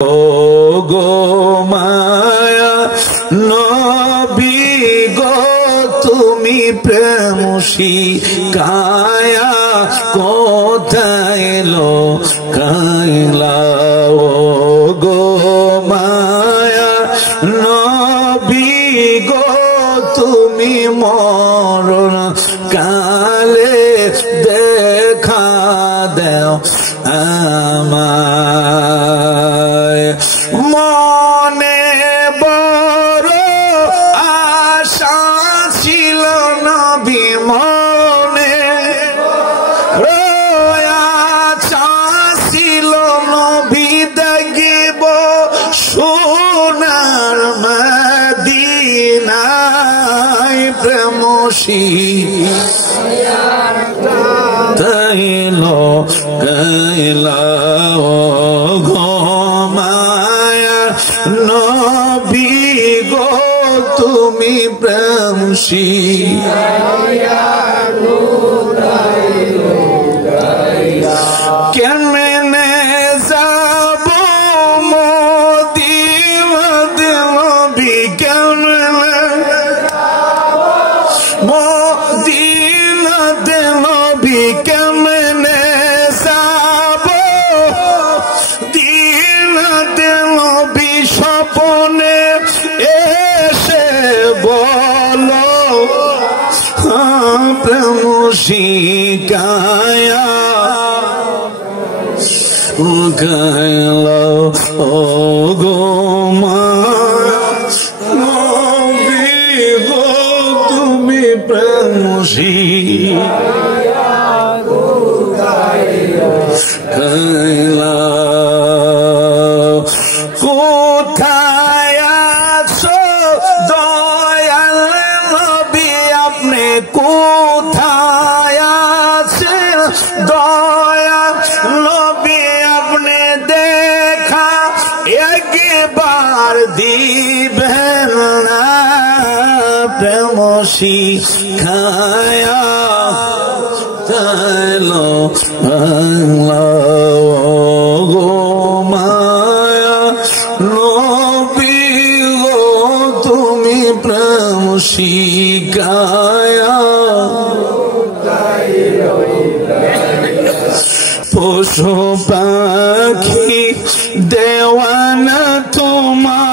গো মায়া নবী গো তুমি প্রেম শিখায়া কোথায় লোকাইলা গো মায়া নবী গো তুমি মরণ কালে দেখা দেও আমায় মনে বড় আশা ছিল নবী মনে আশা ছিল নবী দেখিব সোনার মদিনায় প্রেম তাইলো গাইলা গো মায়া নবী গো তুমি প্রেম কেমনে যাব মদিনাতে নবী কেমনে মদিনাতে নবী কেমনে যাব দিনাতে নবী স্বপনে এসে বলো প্রেম শিখায়া গাইলা ও গো নবী গো তুমি প্রেম শিখায়া কোথায় আছো দয়াল নবী আপনি কোথায় আছেন দয়াল নবী আপনি দেখা একবার দিবেন না প্রেম শিখায়া তাইলো গো মায়া নবী গো তুমি প্রেম শিখায়া পশু পাখি দেওয়ানা তোমার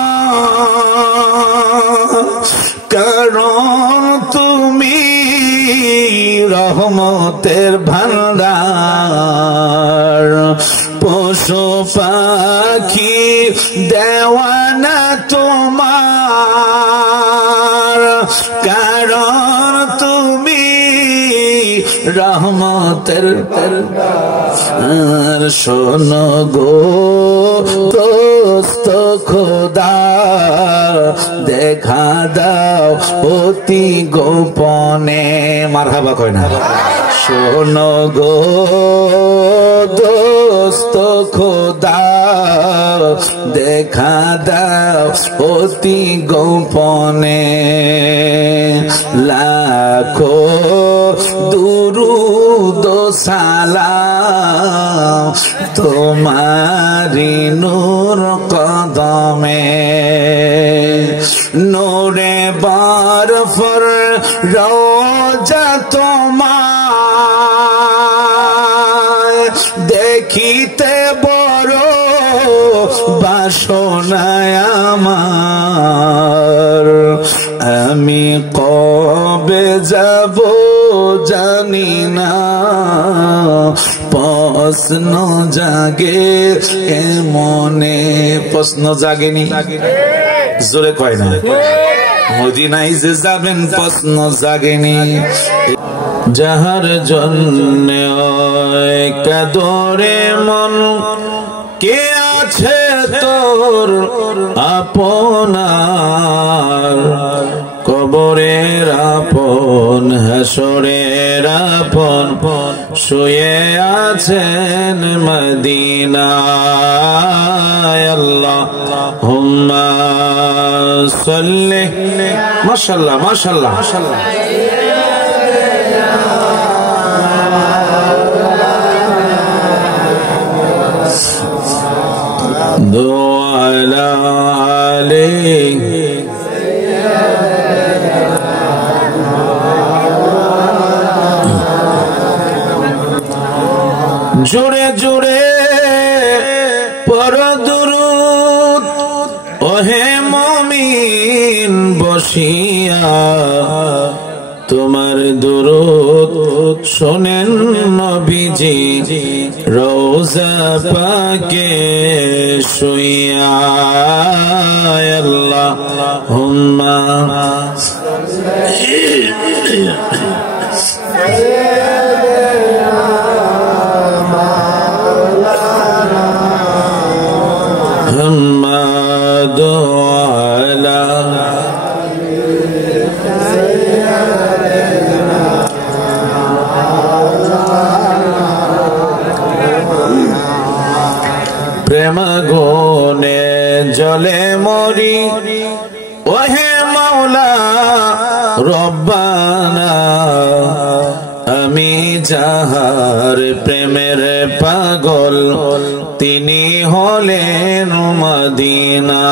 কারণ তুমি রহমতের ভান্ডার পশু পাখি দেওয়ানা তোমার কারণ তুমি রহমতের শোনো গো দোস্ত খোদা দেখা দাও অতি গোপনে মারহাবা কয় না শোনো গো দোস্ত খোদা দেখা দাও অতি গোপনে লাখো দুরুদ সালাম তোমারি নূর কদমে নূরে বরফর রোজা তোমার দেখিতে বড় বাসনায় আমার আমি কবে যাব জানি না প্রশ্ন জাগে মনে প্রশ্ন জাগেনি জোরে কয় না মদিনায় যে যাবেন প্রশ্ন জাগেনি যাহার জন্য কাদরে মন কে আছে তোর আপনার কবরের আপন হাসরের আপন শুয়ে আছেন মদিনায় আল্লাহুম্মা সাল্লি মাশাআল্লাহ মাশাআল্লাহ মাশাআল্লাহ দোয়া على آله জোরে জোরে পড়ো দুরূদ ওহে মুমিন বসিয়া তোমার দুরূদ শোনেন নবীজি রওজা পাকে শুইয়া আল্লাহুম্মা محمد على প্রেম গুনে জলে মরি ওহে মাওলা রব্বানা আমি যাহার প্রেমের পাগল তিনি হলেন মদিনায়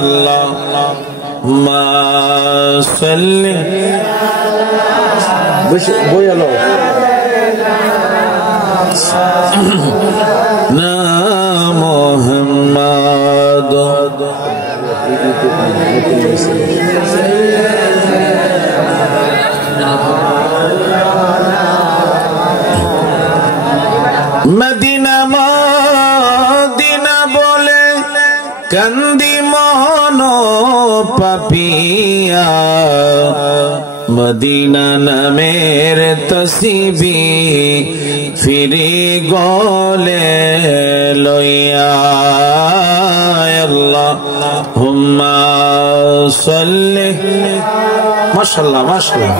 আল্লাহুম্মা সাল্লি বয়ালো না মুহাম্মদ মদিনা মদিনা বলে কান্দি মন পাপিয়া মদিনা নামের তসবিহ ফিরি গলে লইয়া আল্লাহুম্মা সাল্লি মাশাআল্লাহ মাশাআল্লাহ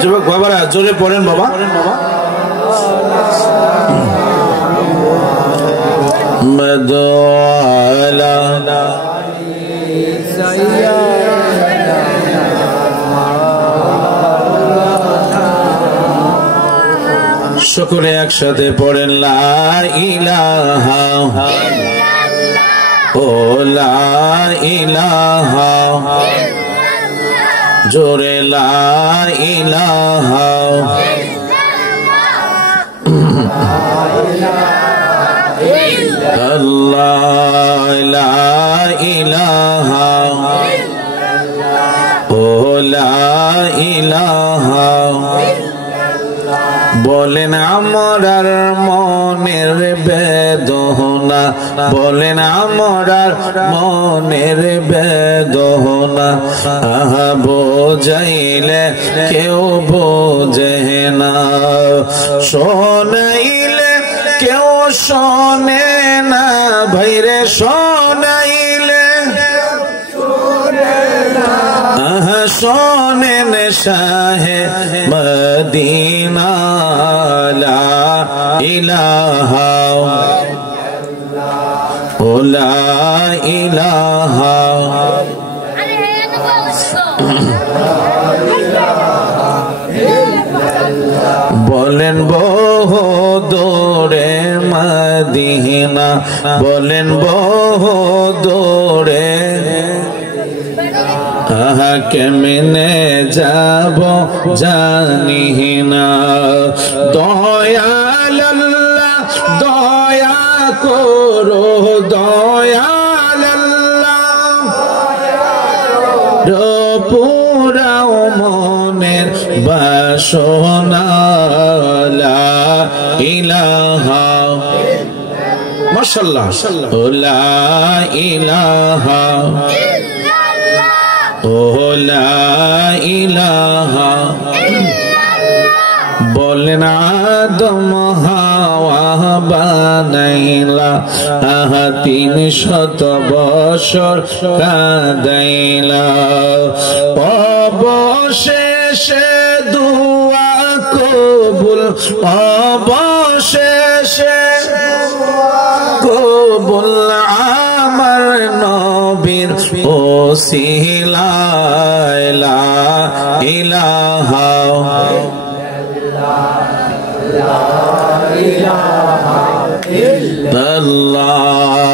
যুবক বাবারা জোরে পড়েন বাবা মদআলা সকলে একসাথে পড়েন লা ইলাহা ইল্লাল্লাহ ও লা ইলাহা ইল্লাল্লাহ জোরে লা ইলাহা ইল্লাল্লাহ লা ইলাহা ইল্লাল্লাহ ও লা ইলাহা বলেন আমরার মনের বেদনা বলেন আমরার মনের বেদনা আহা বোঝাইলে কেউ বোঝে না শোনাইলে কেউ শোনে না ভাইরে শোনাইলে শোনেন শাহে মদিনা লা ইলাহা ও লা ইলাহা বলেন বহু দূরে মদিনা বলেন বহু দূরে কেমনে যাব জানি না দয়াল আল্লাহ দয়া করো দয়াল আল্লাহ পুরাও মনের বাসনা লা ইলাহা মাশাআল্লাহ লা ইলাহা ও লা ইলাহা বলেন আদম হাওয়া বানাইলা 300 বছর কাদাইলা অবশেষে দুয়া কবুল অবশেষে কবুল আমার নবীর ওসিলায় লা ইলাহা ইল্লাল্লাহ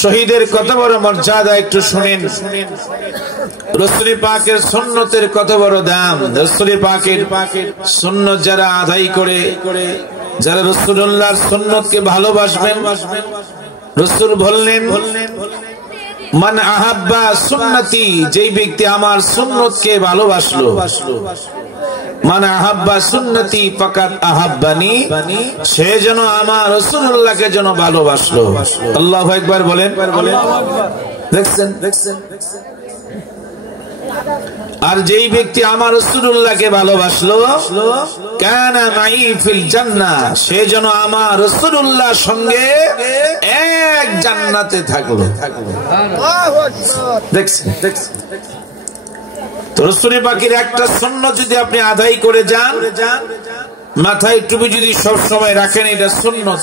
শহীদের কত বড় মর্যাদা একটু শুনেন। রাসূল পাকের সুন্নতের কত বড় দাম। রাসূল পাকের সুন্নত যারা আদায় করে, যারা রাসূলুল্লাহর সুন্নতকে ভালোবাসবেন, রাসূল বললেন মান আহাব্বা সুন্নতি, যেই ব্যক্তি আমার সুন্নতকে ভালোবাসলো, মান আহাব্বা সুন্নতি ফাকাত আহাব্বানি, সে যেন আমার রাসূলুল্লাহকে যেন ভালোবাসলো। আল্লাহু আকবার বলেন। দেখছেন, আর যেই ব্যক্তি আমার রাসূলুল্লাহকে ভালোবাসলো, কানা মাই ফিল জান্নাহ, সে যেন আমার রাসূলুল্লাহর সঙ্গে এক জান্নাতে থাকলো। দেখছেন, তো রাসূল পাকের একটা সুন্নাত যদি আপনি আদায় করে যান, মাথায় টুপি যদি সব সময় রাখেন, এটা সুন্নাত,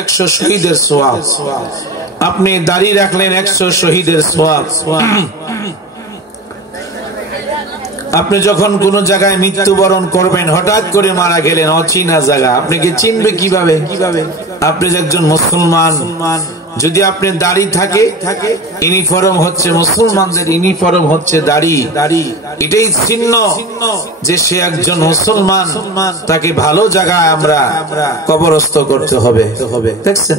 100 শহীদের সওয়াব। আপনি দাড়ি রাখলেন, 100 শহীদের সওয়াব। আপনি যখন কোন জায়গায় মৃত্যুবরণ করবেন, হঠাৎ করে মারা গেলেন, অচেনা জায়গা, আপনাকে চিনবে কিভাবে? আপনি একজন মুসলমান, যদি আপনি দাড়ি থাকে, ইউনিফর্ম হচ্ছে মুসলমানদের, ইউনিফর্ম হচ্ছে দাড়ি, এটাই চিহ্ন যে সে একজন মুসলমান। তাকে ভালো জায়গায় আমরা কবরস্থ করতে হবে। দেখছেন,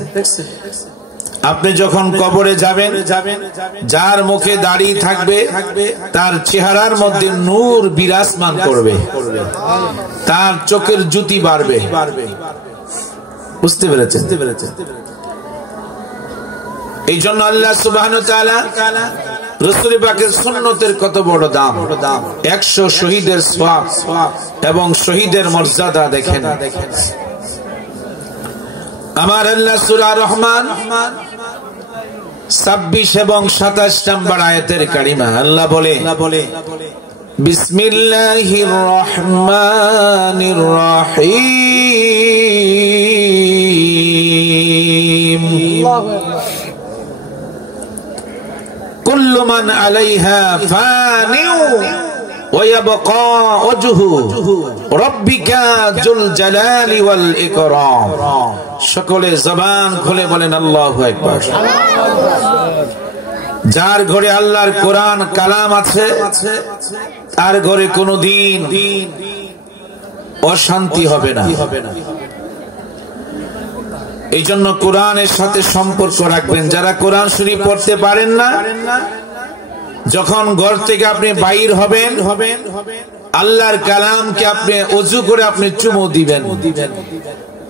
আপনি যখন কবরে যাবেন, যার মুখে দাড়ি থাকবে তার চেহারার মধ্যে নূর বিরাজমান করবে, তার চোখের জ্যোতি বাড়বে। বুঝতে পেরেছেন? এই জন্য আল্লাহ সুবহানাহু ওয়া তাআলা রাসূল পাকের সুন্নতের কত বড় দাম। 100 শহীদের সওয়াব এবং শহীদের মর্যাদা দেখেন। আমার আল্লাহ সূরা রহমান 26 এবং 27 নম্বর আয়াতের কারিমা আল্লাহ বলে, বিসমিল্লাহির রহমানির রহিম, কুল্লু মান আলাইহা ফানিউ ওয়া ইয়াবকা ওয়াজহু রাব্বিকা যুল জালালি ওয়াল ইকরাম। সকলে জবান খুলে বলেন আল্লাহু আকবার। যার ঘরে আল্লাহর কোরআন কালাম আছে, তার ঘরে কোনদিন অশান্তি হবে না। এই জন্য কোরআনের সাথে সম্পর্ক রাখবেন। যারা কোরআন শরীফ পড়তে পারেন না, যখন ঘর থেকে আপনি বাইর হবেন, আল্লাহর কালামকে আপনি ওযু করে আপনি চুমু দিবেন।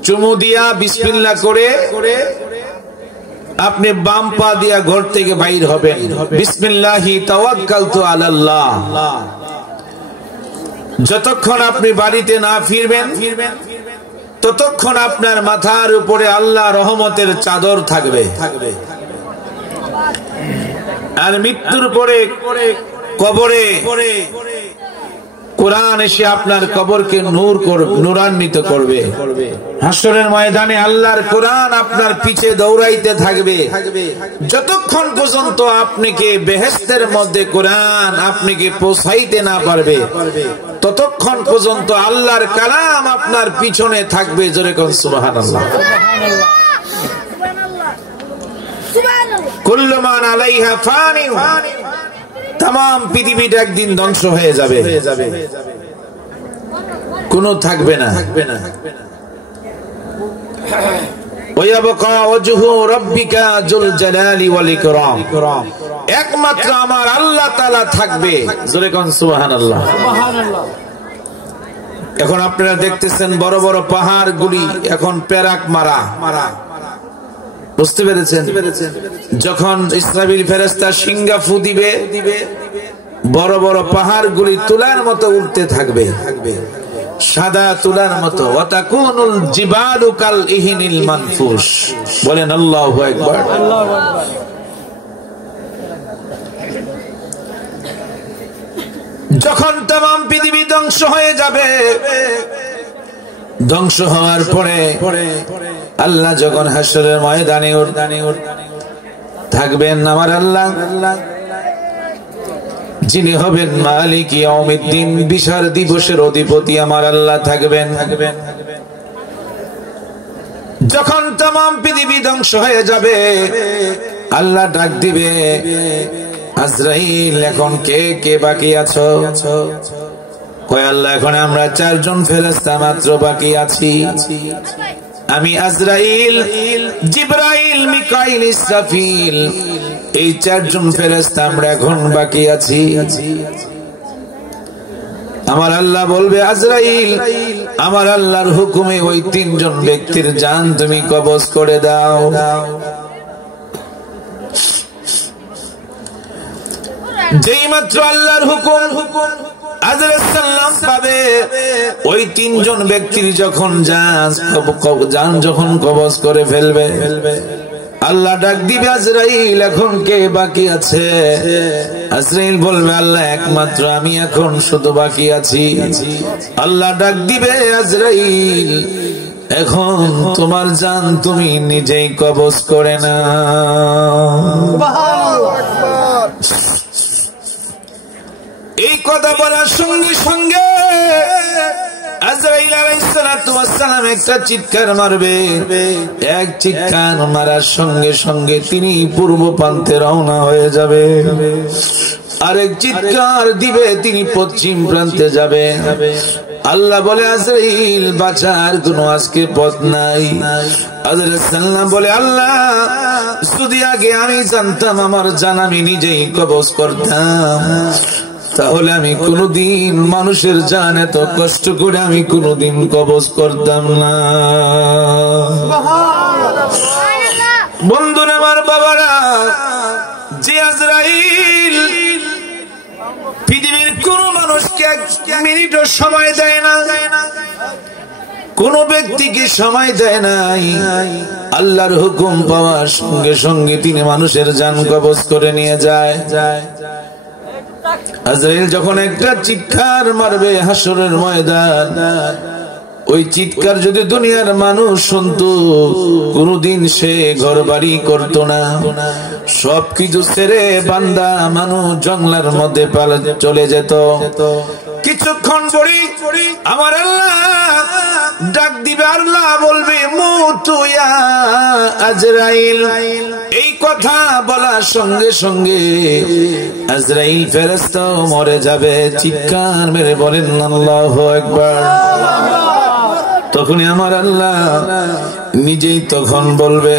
চুমু দিয়া বিসমিল্লাহ করে আপনি বাম পা দিয়া ঘর থেকে বাইর হবেন। বিসমিল্লাহি তাওয়াক্কালতু আলাল্লাহ। যতক্ষণ আপনি বাড়িতে না ফিরবেন, ততক্ষণ আপনার মাথার উপরে আল্লাহ রহমতের চাদর থাকবে। আর মৃত্যুর পরে কবরে কোরআন এসে আপনার কবরকে নূরান্বিত করবে। হাসরের ময়দানে আল্লাহর কোরআন আপনার পিছে দৌড়াইতে থাকবে। যতক্ষণ পর্যন্ত আপনাকে বেহেশতের মধ্যে কোরআন আপনাকে পৌঁছাইতে না পারবে, ততক্ষণ পর্যন্ত আল্লাহর কালাম আপনার পিছনে থাকবে। জোরে কোন সুবহানাল্লাহ। কুল্লু মান আলাইহা ফানি, তাম পৃথিবীটা একদিন ধ্বংস হয়ে যাবে, কোনো থাকবে না। একমাত্র আমার আল্লাহ তাআলা থাকবে। জোরে কোন সুবহানাল্লাহ। এখন আপনারা দেখতেছেন বড় বড় পাহাড় গুলি এখন পেরাক মারা। বুঝতে পেরেছেন? যখন ইসরাফিল ফেরেশতা সিংহা ফু দিবে, বড় বড় পাহাড় গুলি তুলার মতো উঠতে থাকবে, সাদা তুলার মতো। ওয়াতাকুনুল জিবালু কাল ইহিনিল মানফুস। বলেন আল্লাহু আকবার। যখন तमाम পৃথিবী ধ্বংস হয়ে যাবে, ধ্বংস হওয়ার পরে আল্লাহ যখন হাসরের ময়দানে থাকবেন, আমার আল্লাহ যিনি হবেন মালিক ইয়াউমিদ্দিন, বিচার দিবসের অধিপতি আমার আল্লাহ থাকবেন। যখন तमाम পৃথিবী ধ্বংস হয়ে যাবে আল্লাহ ডাক দিবে আজরাইল এখন কে কে বাকি আছো? কয় আল্লাহ এখন আমরা 4 জন ফেরেশতা মাত্র বাকি আছি। আমি আজরাইল, জিবরাইল, মিকাইল, ইসরাফিল এই 4 জন ফেরেশতা আমরা এখন বাকি আছি। আমার আল্লাহ বলবে আজরাইল আমার আল্লাহর হুকুমে ওই 3 জন ব্যক্তির জান তুমি কবজ করে দাও। যেই মাত্র আল্লাহর হুকুম আজরাইল সালাম পাবে ওই 3 জন ব্যক্তির যখন জান যখন কবজ করে ফেলবে আল্লাহ ডাক দিবে আজরাইল এখন কে বাকি আছে? আজরাইল বলবে আল্লাহ একমাত্র আমি এখন শুধু বাকি আছি। আল্লাহ ডাক দিবে আজরাইল এখন তোমার জান তুমি নিজেই কবজ করে না। এই কথা বলার সঙ্গে সঙ্গে আজরাইল আলাইহিস সালাতু ওয়াস সালাম একটা চিৎকার মারবে। এক চিৎকার মারার সঙ্গে সঙ্গে তিনি পূর্ব প্রান্তে রওনা হয়ে যাবে। আরেক চিৎকার দিবে তিনি পশ্চিম প্রান্তে যাবে। আল্লাহ বলে আজরাইল বাঁচার কোনো আজকে পথ নাই। আজরাইল সালাম বলে আল্লাহ যদি আগে আমি জানতাম আমার জান আমি নিজেই কবজ করতাম তাহলে আমি কোনদিন মানুষের জান এত কষ্ট করে আমি কোনদিন কবজ করতাম না। বন্ধুরা আমার বাবারা, যে আজরাইল পৃথিবীর কোন মানুষকে 1 মিনিটও সময় দেয় না, কোন ব্যক্তিকে সময় দেয় নাই, আল্লাহর হুকুম পাওয়ার সঙ্গে সঙ্গে তিনি মানুষের জান কবজ করে নিয়ে যায়। আজরাইল যখন একটা চিৎকার মারবে হাসরের ময়দান, ওই চিৎকার যদি দুনিয়ার মানুষ শুনতো কোনদিন সে ঘর বাড়ি করতো না, সবকিছু ছেড়ে বান্দা মানুষ জঙ্গলের মধ্যে চলে যেত। কিছুক্ষণ পরে আমার আল্লাহ ডাক দিবে, আল্লাহ বলবে মুতু ইয়া আজরাইল। এই কথা বলার সঙ্গে সঙ্গে আজরাইল ফেরেশতা মরে যাবে। চিৎকার মেরে বলেন আল্লাহু আকবার। তখনই আমার আল্লাহ নিজেই তখন বলবে,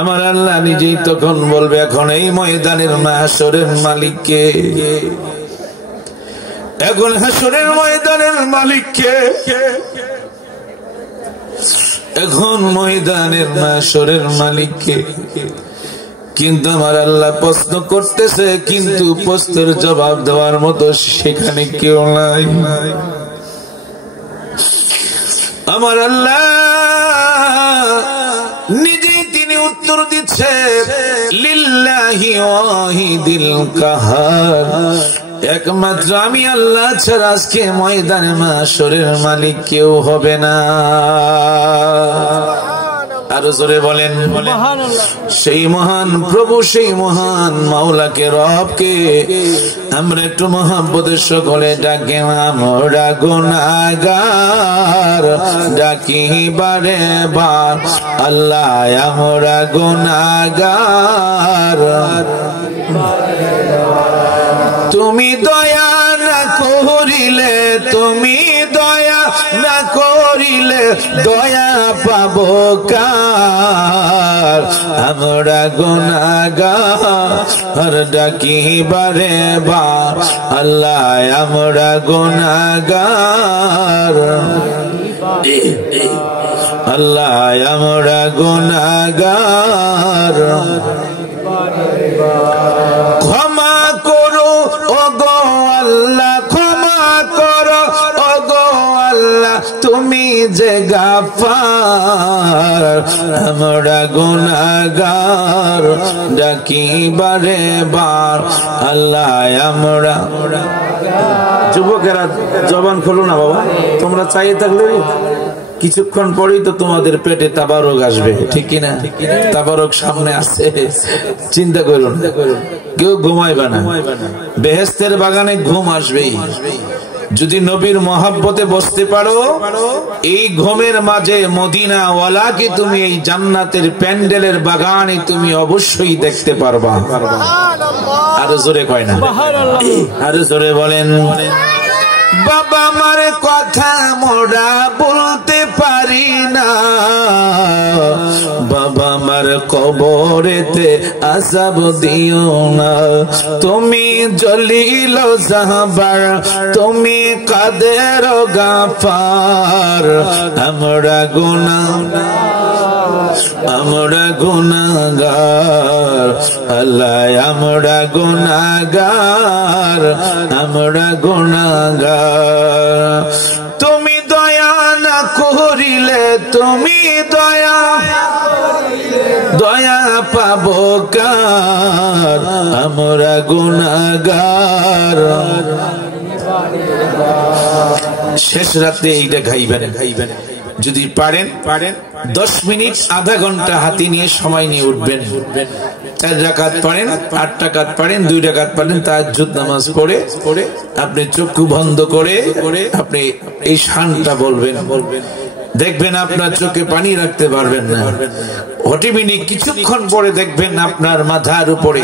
আমার আল্লাহ নিজেই তখন বলবে এখন এই ময়দানের মাহশরের মালিক কে? এখন হাসরের ময়দানের মালিক কে? এখন ময়দানের মাহশরের মালিক কে? কিন্তু আমার আল্লাহ প্রশ্ন করতেছে, কিন্তু প্রশ্নের জবাব দেওয়ার মতো সেখানে কেউ নাই। আমার আল্লাহ নিজেই তিনি উত্তর দিচ্ছে লিল্লাহি ওয়াহিদিল কাহার, একমাত্র আমি আল্লাহ ছাড়া আজকে ময়দানে মাহশরের মালিক কেউ হবে না। আরো জোরে বলেন সেই মহান প্রভু, সেই মহান মাওলাকে রবকে আমরা একটু মহব্বতের সকলে ডাকি। আমরা গুনাহগার ডাকি বারে বার আল্লাহ, আমরা গুনাহগার তুমি দয়া না করিলে, তুমি দয়া না করিলে দয়া পাবো কার? আমরা গুনাহগার ডাকি বারে বার আল্লাহ, আমরা গুনাহগার আল্লাহ, আমরা গুনাহগার। ক্ষমা করো ওগো আল্লাহ, ক্ষমা করো ওগো আল্লাহ, তুমি যে গাফার, আমরা গুনাহগার ডাকি বারে বার আল্লাহ, আমরা। যুবকেরা জবান খোলো না বাবা, তোমরা চাইয়ে থাকলে কিছুক্ষণ পরেই তো তোমাদের পেটে তাবারক আসবে, ঠিক কিনা? তাবারক সামনে আসছে, চিন্তা করো না, কেউ ঘুমাইবে না, বেহেশতের বাগানে ঘুম আসবেই। যদি নবীর মহব্বতে বসতে পারো, এই ঘুমের মাঝে মদিনা ওয়ালাকে তুমি এই জান্নাতের প্যান্ডেলের বাগানে তুমি অবশ্যই দেখতে পারবা। আরো জোরে কয় না, আরো জোরে বলেন। বাবা আমার কথা মোরা বলতে পারি না, বাবা আমার কবরেতে আযাব দিও না। তুমি জলিল জাহবার, তুমি কাদের গাফার, আমরা গুনাহগার আল্লাহ, আমরা গুনাহগার, আমরা গুনাহগার। তুমি দয়া না করিলে, তুমি দয়া পাবো কার, আমরা গুনাহগার। শেষ রাতে এইটা গাইবেন। যদি পারেন 10 মিনিট আধা ঘন্টা হাতে নিয়ে সময় নিয়ে উঠবেন। 4 রাকাত পড়েন, 8 রাকাত পড়েন, 2 রাকাত পড়েন, তাহাজ্জুদ নামাজ পড়ে আপনি চক্ষু বন্ধ করে আপনি এই শানটা বলবেন। দেখবেন আপনার চোখে পানি রাখতে পারবেন না। হটিবিনি কিছুক্ষণ পরে দেখবেন আপনার মাথার উপরে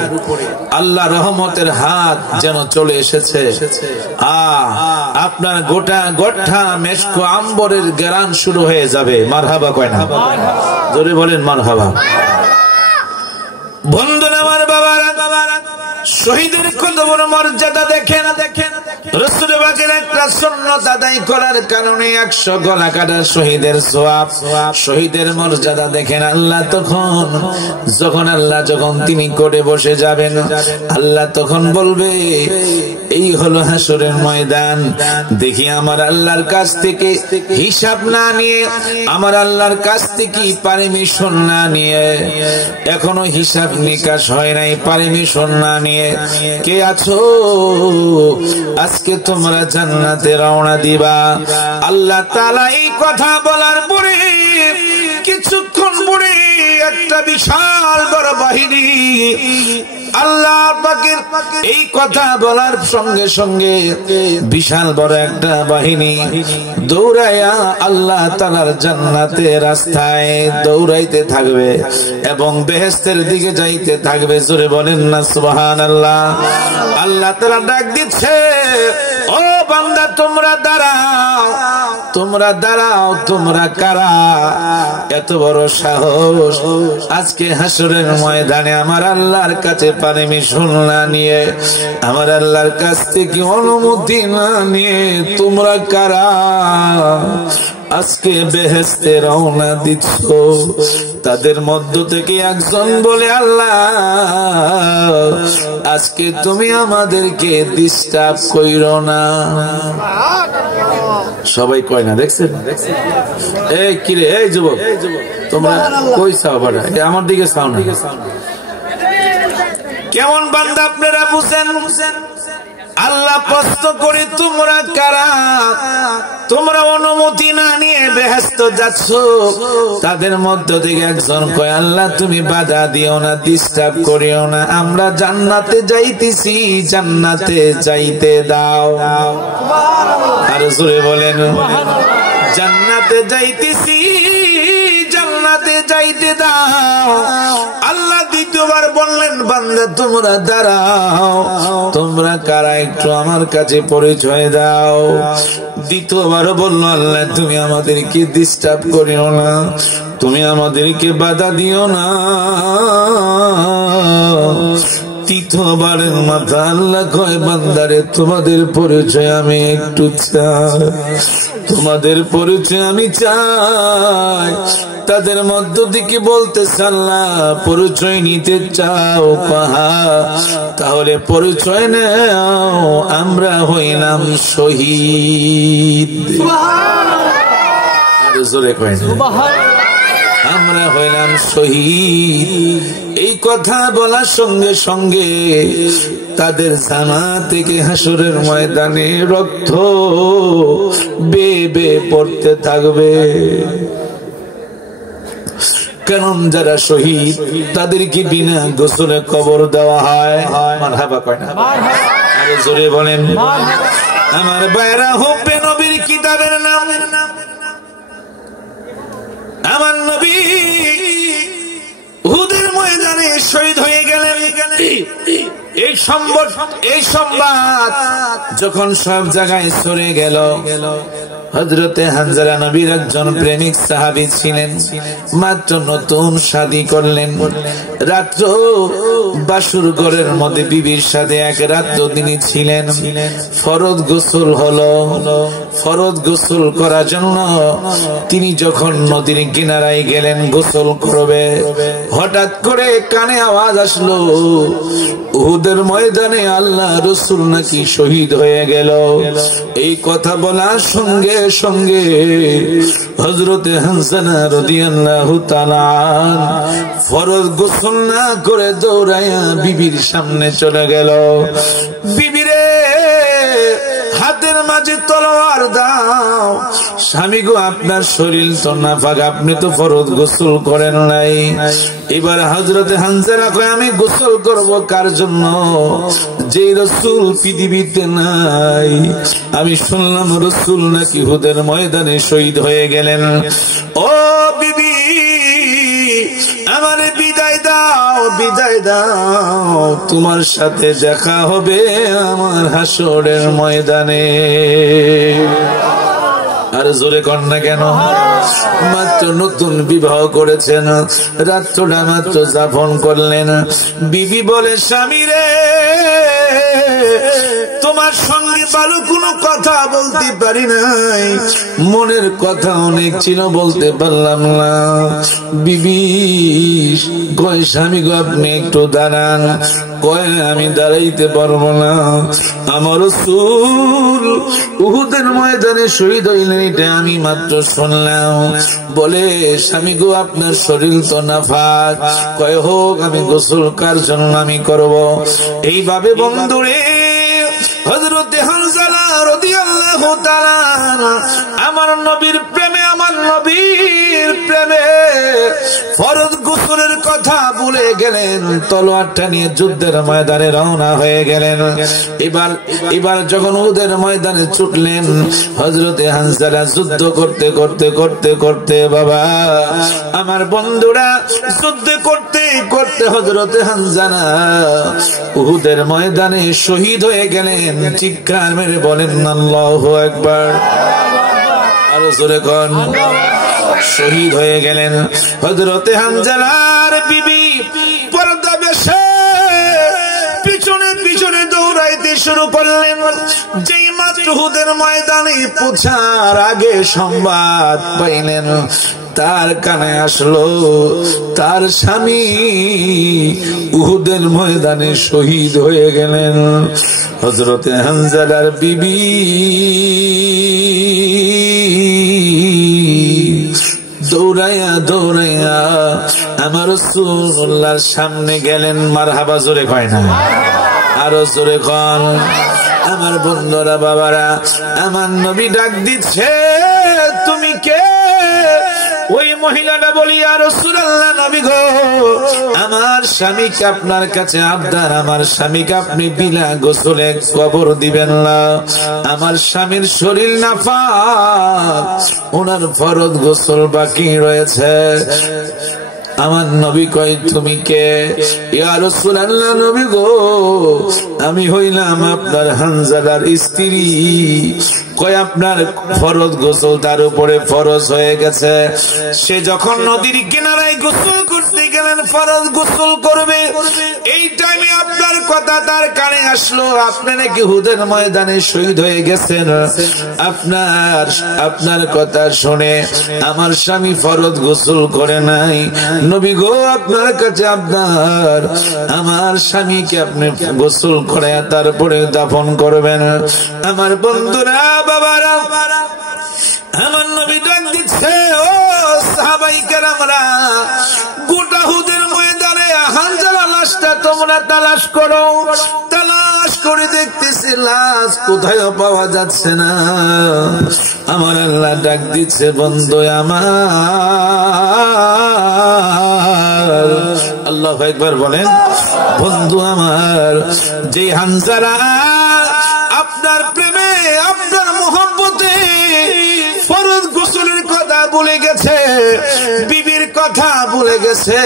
আল্লাহ রহমতের হাত যেন চলে এসেছে। আপনার গোটা মেশকো আম্বরের ঘ্রাণ শুরু হয়ে যাবে। মারহাবা কয় না? জোরে বলেন মারহাবা। বন্ধুরা আমার বাবারা, শহীদের কত বড় মর্যাদা দেখেন। রাসূল পাকের একটা সুন্নাত আদায় করার কারণে 100 গলা কাটা শহীদের সওয়াব, শহীদের মর্যাদা দেখেন। আল্লাহ যখন তিনি করে বসে যাবেন, আল্লাহ তখন বলবে এই হলো হাসরের ময়দান। দেখি আমার আল্লাহর কাছ থেকে হিসাব না নিয়ে, আমার আল্লাহর কাছ থেকে পারমিশন না নিয়ে, এখনো হিসাব নিকাশ হয় নাই, পারমিশন না নিয়ে কে আছো আজকে তোমরা জান্নাতে রওনা দিবা। আল্লাহ তাআলা এই কথা বলার পরে কিছুক্ষণ পরে একটা বিশাল বড় বাহিনী, আল্লাহ পাকের এই কথা বলার সঙ্গে সঙ্গে বিশাল বড় একটা বাহিনী দৌড়াইয়া আল্লাহ তাআলার জান্নাতের রাস্তায় দৌড়াইতে থাকবে এবং বেহেশতের দিকে যাইতে থাকবে। জোরে বলেন না সুবহানাল্লাহ। আল্লাহ তাআলা ডাক দিচ্ছে, ও বান্দা তোমরা দাঁড়াও, তোমরা কারা? এত বড় সাহস আজকে হাসরের ময়দানে আমার আল্লাহর কাছে পারমিশন না নিয়ে, আমার আল্লাহর কাছ থেকে অনুমতি না নিয়ে তোমরা কারা আজকে বেহেশতে রওনা দিচ্ছ? তাদের মধ্য থেকে একজন বলে, আল্লাহ আজকে তুমি আমাদেরকে ডিস্টার্ব কইরো না। সবাই কয় না, দেখছেন? এই কিরে, এই যুবক তোমরা কই চাও? বাড়া আমার দিকে চাও না। কেমন বান্দা আপনারা বুঝেন? আল্লাহ প্রশ্ন করে, তোমরা কারা? তোমরা অনুমতি না নিয়ে বেহেশত যাচ্ছ। তাদের মধ্য থেকে একজন কয়, আল্লাহ তুমি বাধা দিও না, ডিস্টার্ব করিও না, আমরা জান্নাতে যাইতেছি, জান্নাতে যাইতে দাও। আর জোরে বলেন, জান্নাতে যাইতেছি, জান্নাতে যাইতে দাও। আল্লাহ দ্বিতীয়বার বললেন, বান্দা তোমরা দাঁড়াও, তোমরা কারা একটু আমার কাছে পরিচয় দাও। দ্বিতীয়বারও বলল, আল্লাহ তুমি আমাদেরকে ডিস্টার্ব করিও না, তুমি আমাদেরকে বাধা দিও না। তৃতীয়বারের মাথা আল্লাহ কয়, বান্দারে তোমাদের পরিচয় আমি একটু চাই, তোমাদের পরিচয় আমি চাই। তাদের মধ্য থেকে বলতে আল্লাহ পরিচয় নিতে চাও কাহা? তাহলে পরিচয় নাও, আমরা হইলাম শহীদ। আরো জোরে কয় না, আমরা হইলাম শহীদ। এই কথা বলার সঙ্গে সঙ্গে তাদের জামা থেকে হাসরের ময়দানে রক্ত বেয়ে পড়তে থাকবে। কারণ যারা শহীদ তাদেরকে বিনা গোসলে কবর দেওয়া হয়। মারহাবা কয় না? আরে জোরে বলেন। আমার বাইরা হবে নবীর কিতাবের নাম। আমার নবী উহুদের ময়দানে শহীদ হয়ে গেলেন। এই সংবাদ যখন সব জায়গায় ছড়ে গেল, হযরতে হানজালা নবীর একজন প্রেমিক সাহাবী ছিলেন, মাত্র নতুন শাদী করলেন। রাত্র বাসুর ঘরের মধ্যে বিবির সাথে এক রাত্র তিনি ছিলেন। ফরজ গোসল হলো। ফরজ গোসল করার জন্য তিনি যখন নদীর কিনারায় গেলেন গোসল করবে, হঠাৎ করে কানে আওয়াজ আসলো, উহুদের ময়দানে আল্লাহ রাসূল নাকি শহীদ হয়ে গেল। এই কথা বলার সঙ্গে সঙ্গে হযরতে হানজালা রাদিয়াল্লাহু তাআলা ফরজ গোসল না করে দৌড়াইয়া বিবির সামনে চলে গেল। বিবিরে, হাতের মাঝে তলোয়ার দাও। স্বামী গো, আপনার শরীর তো নাপাক, আপনি তো ফরজ গোসল করেন নাই। এবার হযরতে হানজালা কয়, আমি গোসল করব কার জন্য, যে রাসূল পৃথিবীতে নাই। আমি শুনলাম রাসূল নাকি উহুদের ময়দানে শহীদ হয়ে গেলেন। ও বিবি, আমারে বিদায় দাও, বিদায় দাও, তোমার সাথে দেখা হবে আমার হাসরের ময়দানে। আর জোরে কর না কেন? মাত্র নতুন বিবাহ করেছেন, রাত্রটা মাত্র যাপন করলেন। বিবি বলে, স্বামী রে, তোমার সঙ্গে ভালো কোনো কথা বলতে পারি নাই, মনের কথা অনেক ছিল, বলতে পারলাম না। বিবি কয়, স্বামী গো, আপনি একটু দাঁড়ান। কয়, আমি দাঁড়াইতে পারবো না, আমার রাসূল উহুদের ময়দানে শহীদ হইলেন, এটা আমি মাত্র শুনলাম। বলে, স্বামী গো, আপনার শরীর তো নাফাক। কয়, হোক, আমি গোসল কার জন্য আমি করব। এইভাবে বন্ধুরে হযরতে হানজালা রাদিয়াল্লাহু তাআলা আমার নবীর প্রেমে, আমার নবীর প্রেমে ফরজ গোসলের কথা ভুলে গেলেন। তলোয়ারটা নিয়ে যুদ্ধের ময়দানে রওনা হয়ে গেলেন। এবার যখন উহুদের ময়দানে ছুটলেন, হযরতে হানজালা যুদ্ধ করতে করতে করতে করতে বাবা আমার বন্ধুরা যুদ্ধ করতে করতে হযরতে হানজালা উহুদের ময়দানে শহীদ হয়ে গেলেন। চিৎকার মেরে বলেন আল্লাহু আকবার। আরো জোরে কোন, শহীদ হয়ে গেলেন। হযরতে হানজালার বিবি পর্দা বেশে পিছনে পিছনে দৌড়াইতে শুরু করলেন। যেই মাত্র উহুদের ময়দানে পৌঁছার আগে সংবাদ পাইলেন, তার কানে আসলো তার স্বামী উহুদের ময়দানে শহীদ হয়ে গেলেন। হযরতে হানজালার বিবি দৌড়াইয়া দৌড়াইয়া আমার রাসূলুল্লাহর সামনে গেলেন। মারহাবা জোরে কয় না? আরো জোরে কন। আমার বন্ধুরা, বাবারা, আমার নবী ডাক দিচ্ছে, তুমি কে? ওই মহিলাটা বলি, ইয়া রাসূলুল্লাহ, নবী গো, আমার স্বামীকে আপনার কাছে আবদার, আমার স্বামীকে আপনি বিনা গোসলে কবর দিবেন না। আমার স্বামীর শরীর নাপাক, ওনার ফরজ গোসল বাকি রয়েছে। আমার নবী কয়, তুমি কে? ইয়া রাসূলুল্লাহ, নবী গো, আমি হইলাম আপনার হানজালার স্ত্রী। কয়, আপনার ফরজ গোসল তার উপরে ফরজ হয়ে গেছে। সে যখন নদীর কিনারায় গোসল করতে গেলেন, ফরজ গোসল করবে, এই টাইমে আপনার কথা তার কানে আসলো, আপনি নাকি উহুদের ময়দানে শহীদ হয়ে গেছেন। আপনার কথা শুনে আমার স্বামী ফরজ গোসল করে নাই। নবী গো, আপনার কাছে আবদার, আমার স্বামীকে আপনি গোসল করে তারপরে দাফন করবেন। আমার বন্ধুরা, বাবারা, আমার নবী ডাক দিচ্ছে, ও সাহাবাই কেরামরা, গোটা উহুদের ময়দানে হানজালা লাশটা তোমরা তালাশ করো। তালাশ করে দেখতেছি লাশ কোথায় পাওয়া যাচ্ছে না। আমার আল্লাহ ডাক দিচ্ছে, বন্ধু আমার, আল্লাহু আকবার বলেন, বন্ধু আমার, যে হানজালা আপনার প্রেমে আপনার মোহব্বতে ফরজ গোসলের কথা ভুলে গেছে, বিবির কথা ভুলে গেছে।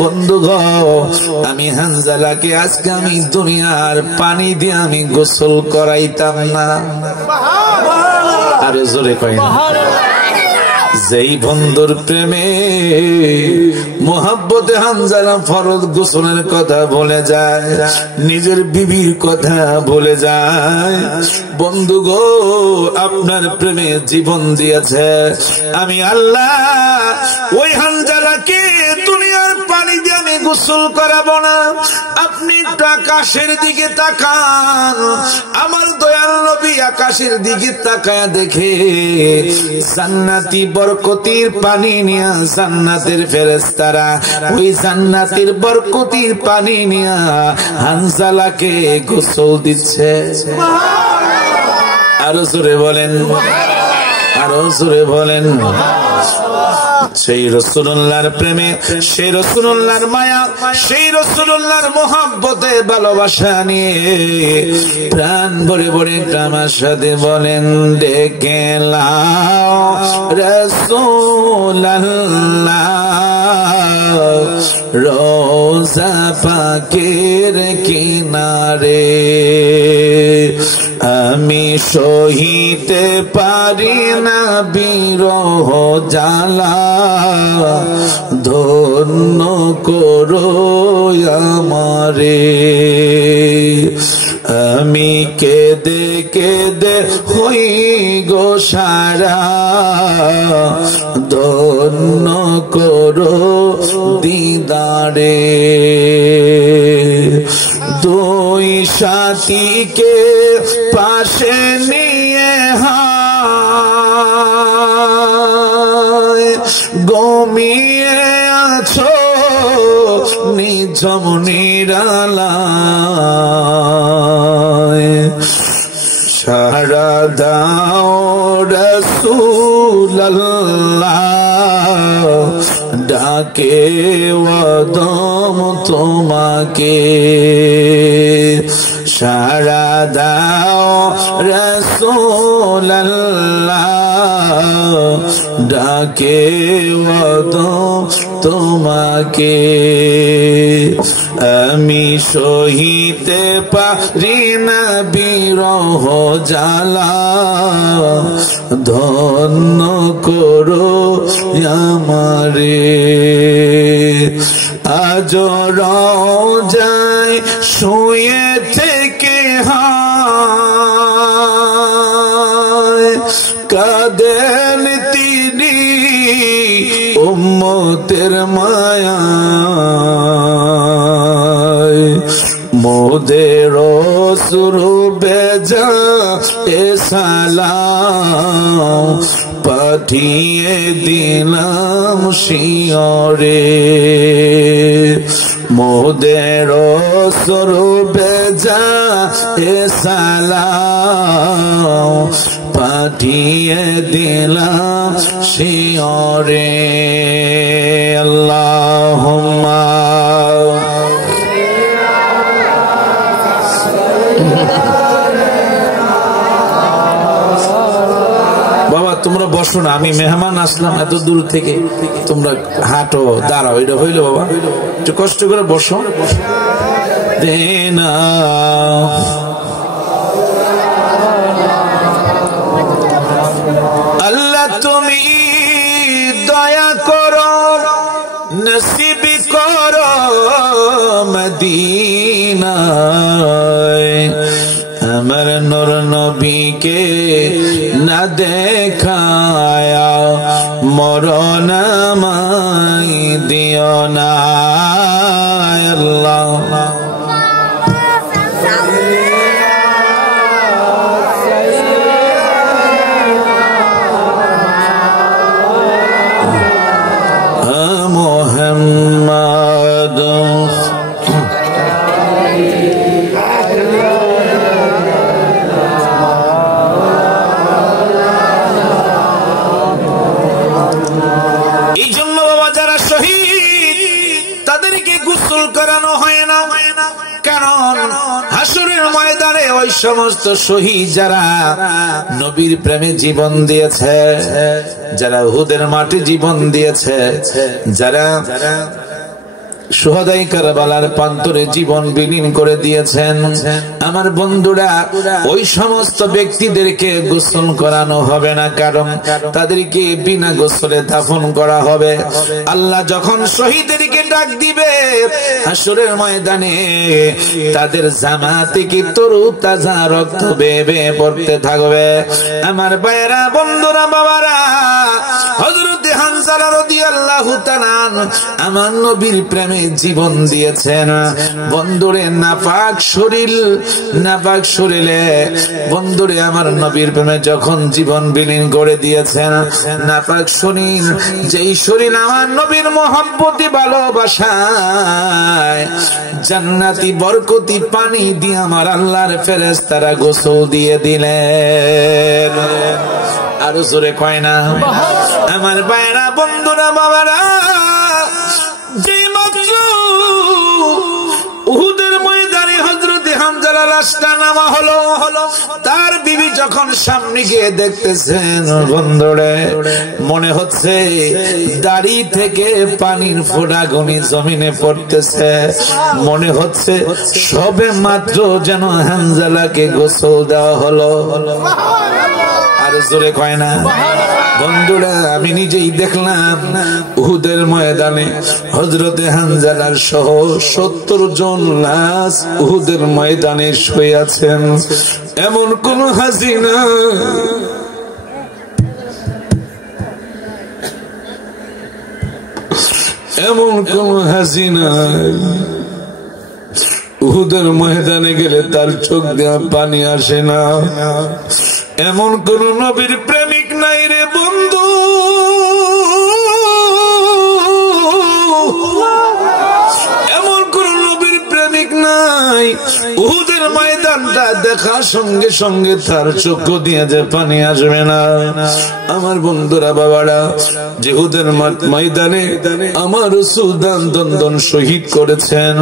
বন্ধুগণ, আমি হানজালাকে আজকে আমি দুনিয়ার পানি দিয়ে আমি গোসল করাইতাম না। আরো জোরে কই না। যেই বন্ধুর প্রেমে মোহাব্বতে হানজালা ফরজ গোসলের কথা ভুলে যায়, নিজের বিবির কথা ভুলে যায়। বন্ধু গো, আপনার প্রেমে জীবন দিয়েছে আমি আল্লাহ, ওই হানজালাকে দুনিয়ার পানি দিয়ে আমি গোসল করাবো না। আপনি একটু আকাশের দিকে তাকান, আমার দয়াল নবী আকাশের দিকে তাকায় দেখে জান্নাতি বরকতির পানি নিয়া জান্নাতের ফেরেশতারা ওই জান্নাতের বরকতির পানি নিয়া হানজালাকে গোসল দিচ্ছে। আরো জোরে বলেন, আরো জোরে বলেন। সেই রাসূলুল্লাহর প্রেমে, সেই রাসূলুল্লাহর মায়া, সেই রাসূলুল্লাহর মোহাব্বতে ভালোবাসা নিয়ে প্রাণ ভরে ভরে আমার সাথে বলেন, দেখে লাও রাসূলুল্লাহ রোজা পাকের কিনারে, আমি সহিতে পারি না বিরহ জ্বালা, ধন্য করো আমারে। আমি কেঁদে কেঁদে হই গো সারা, ধন্য করো দিদারে। দুই সাথীকে পাশে নিয়ে ঘুমিয়ে আছো নিঝুম নিরালায়, সারা দাও রাসূলুল্লাহ ডাকে ওয়াদম তোমাকে, সারা দাও রাসূলুল্লাহ ডাকে ওয়াদম তোমাকে। আমি সহিতে পারি না বিরহ জ্বালা, ধন্য করো আমারে। আজ রওজায় শুয়ে থেকে কাঁদেন তিনি উম্মতের মায়ায়, মোদের সুরু বেজা এ সালাম পাঠিয়ে দিলাম শিয়রে, মোদের সুরু বেজা এ সালাম পাঠিয়ে দিলাম শিয়রে। আল্লাহুম্মা বাবা তোমরা বসো না, আমি মেহমান আসলাম এত দূর থেকে, তোমরা হাঁটো দাঁড়াও, এটা হইল বাবা, একটু কষ্ট করে বসো। দেনা আল্লাহ তুমি দয়া করো, নসিব করো মদিনায়, আমার নূর নবীকে না দেখায়া মরণ আমায় দিও না আল্লাহ। ময়দানে ওই সমস্ত শহীদ যারা নবীর প্রেমে জীবন দিয়েছে, যারা উহুদের মাঠে জীবন দিয়েছে, যারা শুহাদায়ে কারবালার প্রান্তরে জীবন বিলীন করে দিয়েছেন, আমার বন্ধুরা ওই সমস্ত ব্যক্তিদেরকে গোসল করানো হবে না, কারণ তাদেরকে বিনা গোসলে দাফন করা হবে। আল্লাহ যখন শহীদদেরকে ডাক দিবে হাসরের ময়দানে, তাদের জামা থেকে তরু তাজা রক্ত বেয়ে বেয়ে পড়তে থাকবে। আমার ভাইয়েরা, বন্ধুরা, বাবারা, হযরত হানজালা রাদিয়াল্লাহু তাআলা আমার নবীর প্রেমে জীবন দিয়েছেন। বন্ধুরে, নাপাক শরীরে বন্ধুরে আমার নবীর প্রেমে যখন জীবন বিলীন করে দিয়েছেন, নাপাক শরীর, যেই শরীর আমার নবীর মহব্বতে ভালোবাসায় জান্নাতি বরকতি পানি দিয়ে আমার আল্লাহর ফেরেশতারা গোসল দিয়ে দিলেন। আরো জোরে কয় না? আমার ভাইরা, বন্ধুরা, বাবারা, উহুদের ময়দানে হযরতে হামজালা লাশটা নামা হলো, তার বিবি যখন সামনে গিয়ে দেখতেছেন, বন্ধুরে, মনে হচ্ছে দাড়ি থেকে পানির ফোঁটা গনি জমিনে পড়তেছে। মনে হচ্ছে সবে মাত্র যেন হামজালাকে গোসল দেওয়া হলো। আর জোরে কয় না? বন্ধুরা, আমি নিজেই দেখলাম উহুদের ময়দানে হযরতে হানজালার সহ 70 জন লাশ উহুদের ময়দানে শুয়ে আছেন। এমন কোন হাসিনা, এমন কোন হাসিনা উহুদের ময়দানে গেলে তার চোখ দিয়ে পানি আসে না। এমন কোন নবীর প্রেমিক নাই রে বন্ধু, এমন কোন নবীর প্রেমিক নাই উহুদের ময়দানটা দেখার সঙ্গে সঙ্গে তার চক্ষু দিয়ে যে পানি আসবে না। আমার বন্ধুরা, বাবারা, যে উহুদের ময়দানে আমার রাসূল দন্দন শহীদ করেছেন,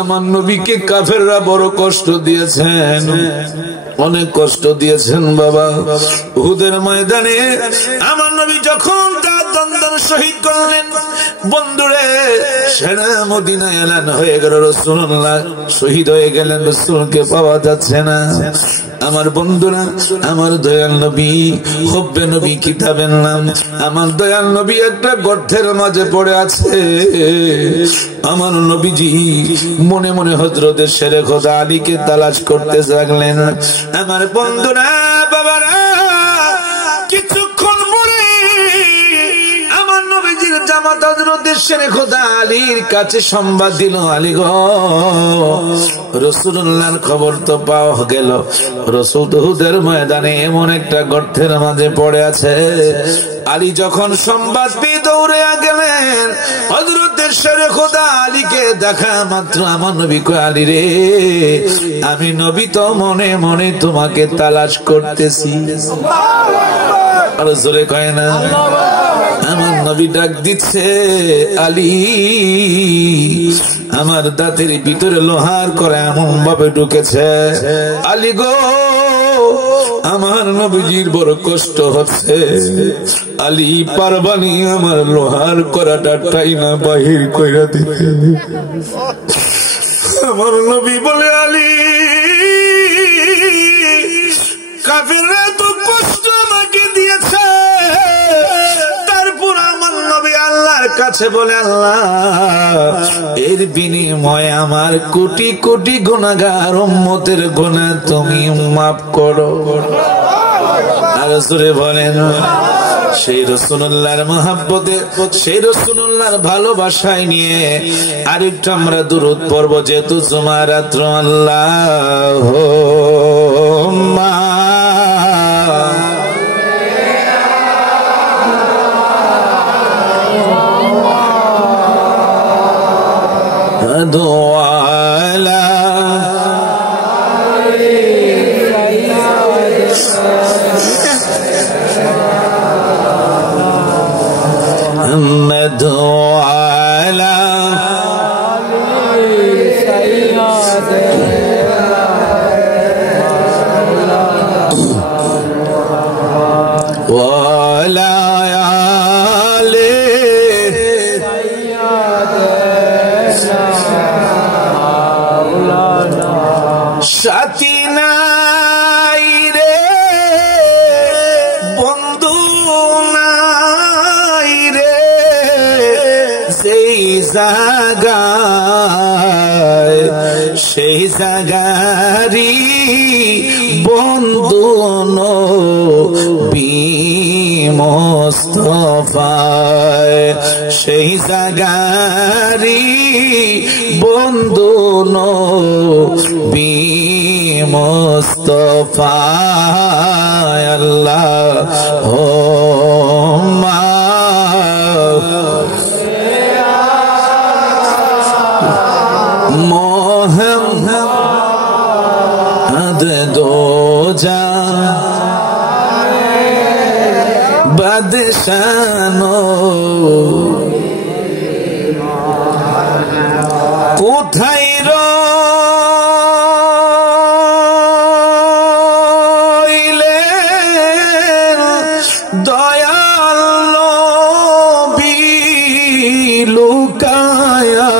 আমার নবীকে কাফেররা বড় কষ্ট দিয়েছেন, অনেক কষ্ট দিয়েছেন বাবা। উহুদের ময়দানে আমার নবী যখন তার দন্দন শহীদ করলেন, বন্ধুরে, সেনা মদিনায় এলান হয়ে গেল, রাসূলুল্লাহ শহীদ হয়ে গেলেন, রাসূলকে পাওয়া যাচ্ছে না। আমার বন্ধুরা, আমার দয়াল নবী, হুব্বে নবী কিতাবের নাম, আমার দয়াল নবী একটা গর্তের মাঝে পড়ে আছে। আমার নবীজি মনে মনে হযরতে শেরে খোদা আলীকে তালাশ করতে লাগলেন। আমার বন্ধুরা, বাবারা, কিছুক্ষণ পরে আমার নবীজির জামাত হযরতে শেরে খোদা আলীর কাছে সংবাদ দিল, আলী গো, রাসূলুল্লাহর খবর তো পাওয়া গেল, রাসূল উহুদের ময়দানে এমন একটা গর্তের মাঝে পড়ে আছে। আলী যখন সংবাদ পেয়ে দৌড়ে গেলেন, হযরতে শেরে খোদা আলীকে দেখা মাত্র আমার নবী কয়, আলী রে, আমি নবী তো মনে মনে তোমাকে তালাশ করতেছি। আরো জোরে কয় না? আমার নবী ডাক দিচ্ছে, আলী, আমার দাঁতের ভিতরে লোহার করে এমন ভাবে ঢুকেছে, আলী গো, আমার নবীজির বড় কষ্ট হচ্ছে, আলী পারবানি আমার লোহার করাটা টাইনা বাহির কইরা দিতে। আমার নবী বলে, আলী, কাফেররা তো কষ্ট আমাকে দিয়েছে, তারপর আমার নবী আল্লাহর কাছে বলে, আল্লাহ, এর বিনিময়ে আমার কোটি কোটি গুনাহগার উম্মতের গুনাহ তুমি মাফ করো। আর সুরে বলেন, সেই রাসূলুল্লাহর মহব্বতে, সেই রাসূলুল্লাহর ভালোবাসায় নিয়ে আরেকটু আমরা দুরূদ পড়ব, যেহেতু জুমার রাত্র। আল্লাহুম্মা দুআলা محمد وعلى সাথী নাই রে বন্ধু নাই রে সেই জাগারি বন্ধু নবী মুস্তাফায় সেই জাগারি বন্ধু নবী মুস্তাফায় আল্লাহুম্মা মোহাম্মদ দো জান বাদশানো কোথায় রইলেন দয়াল নবী লুকায়া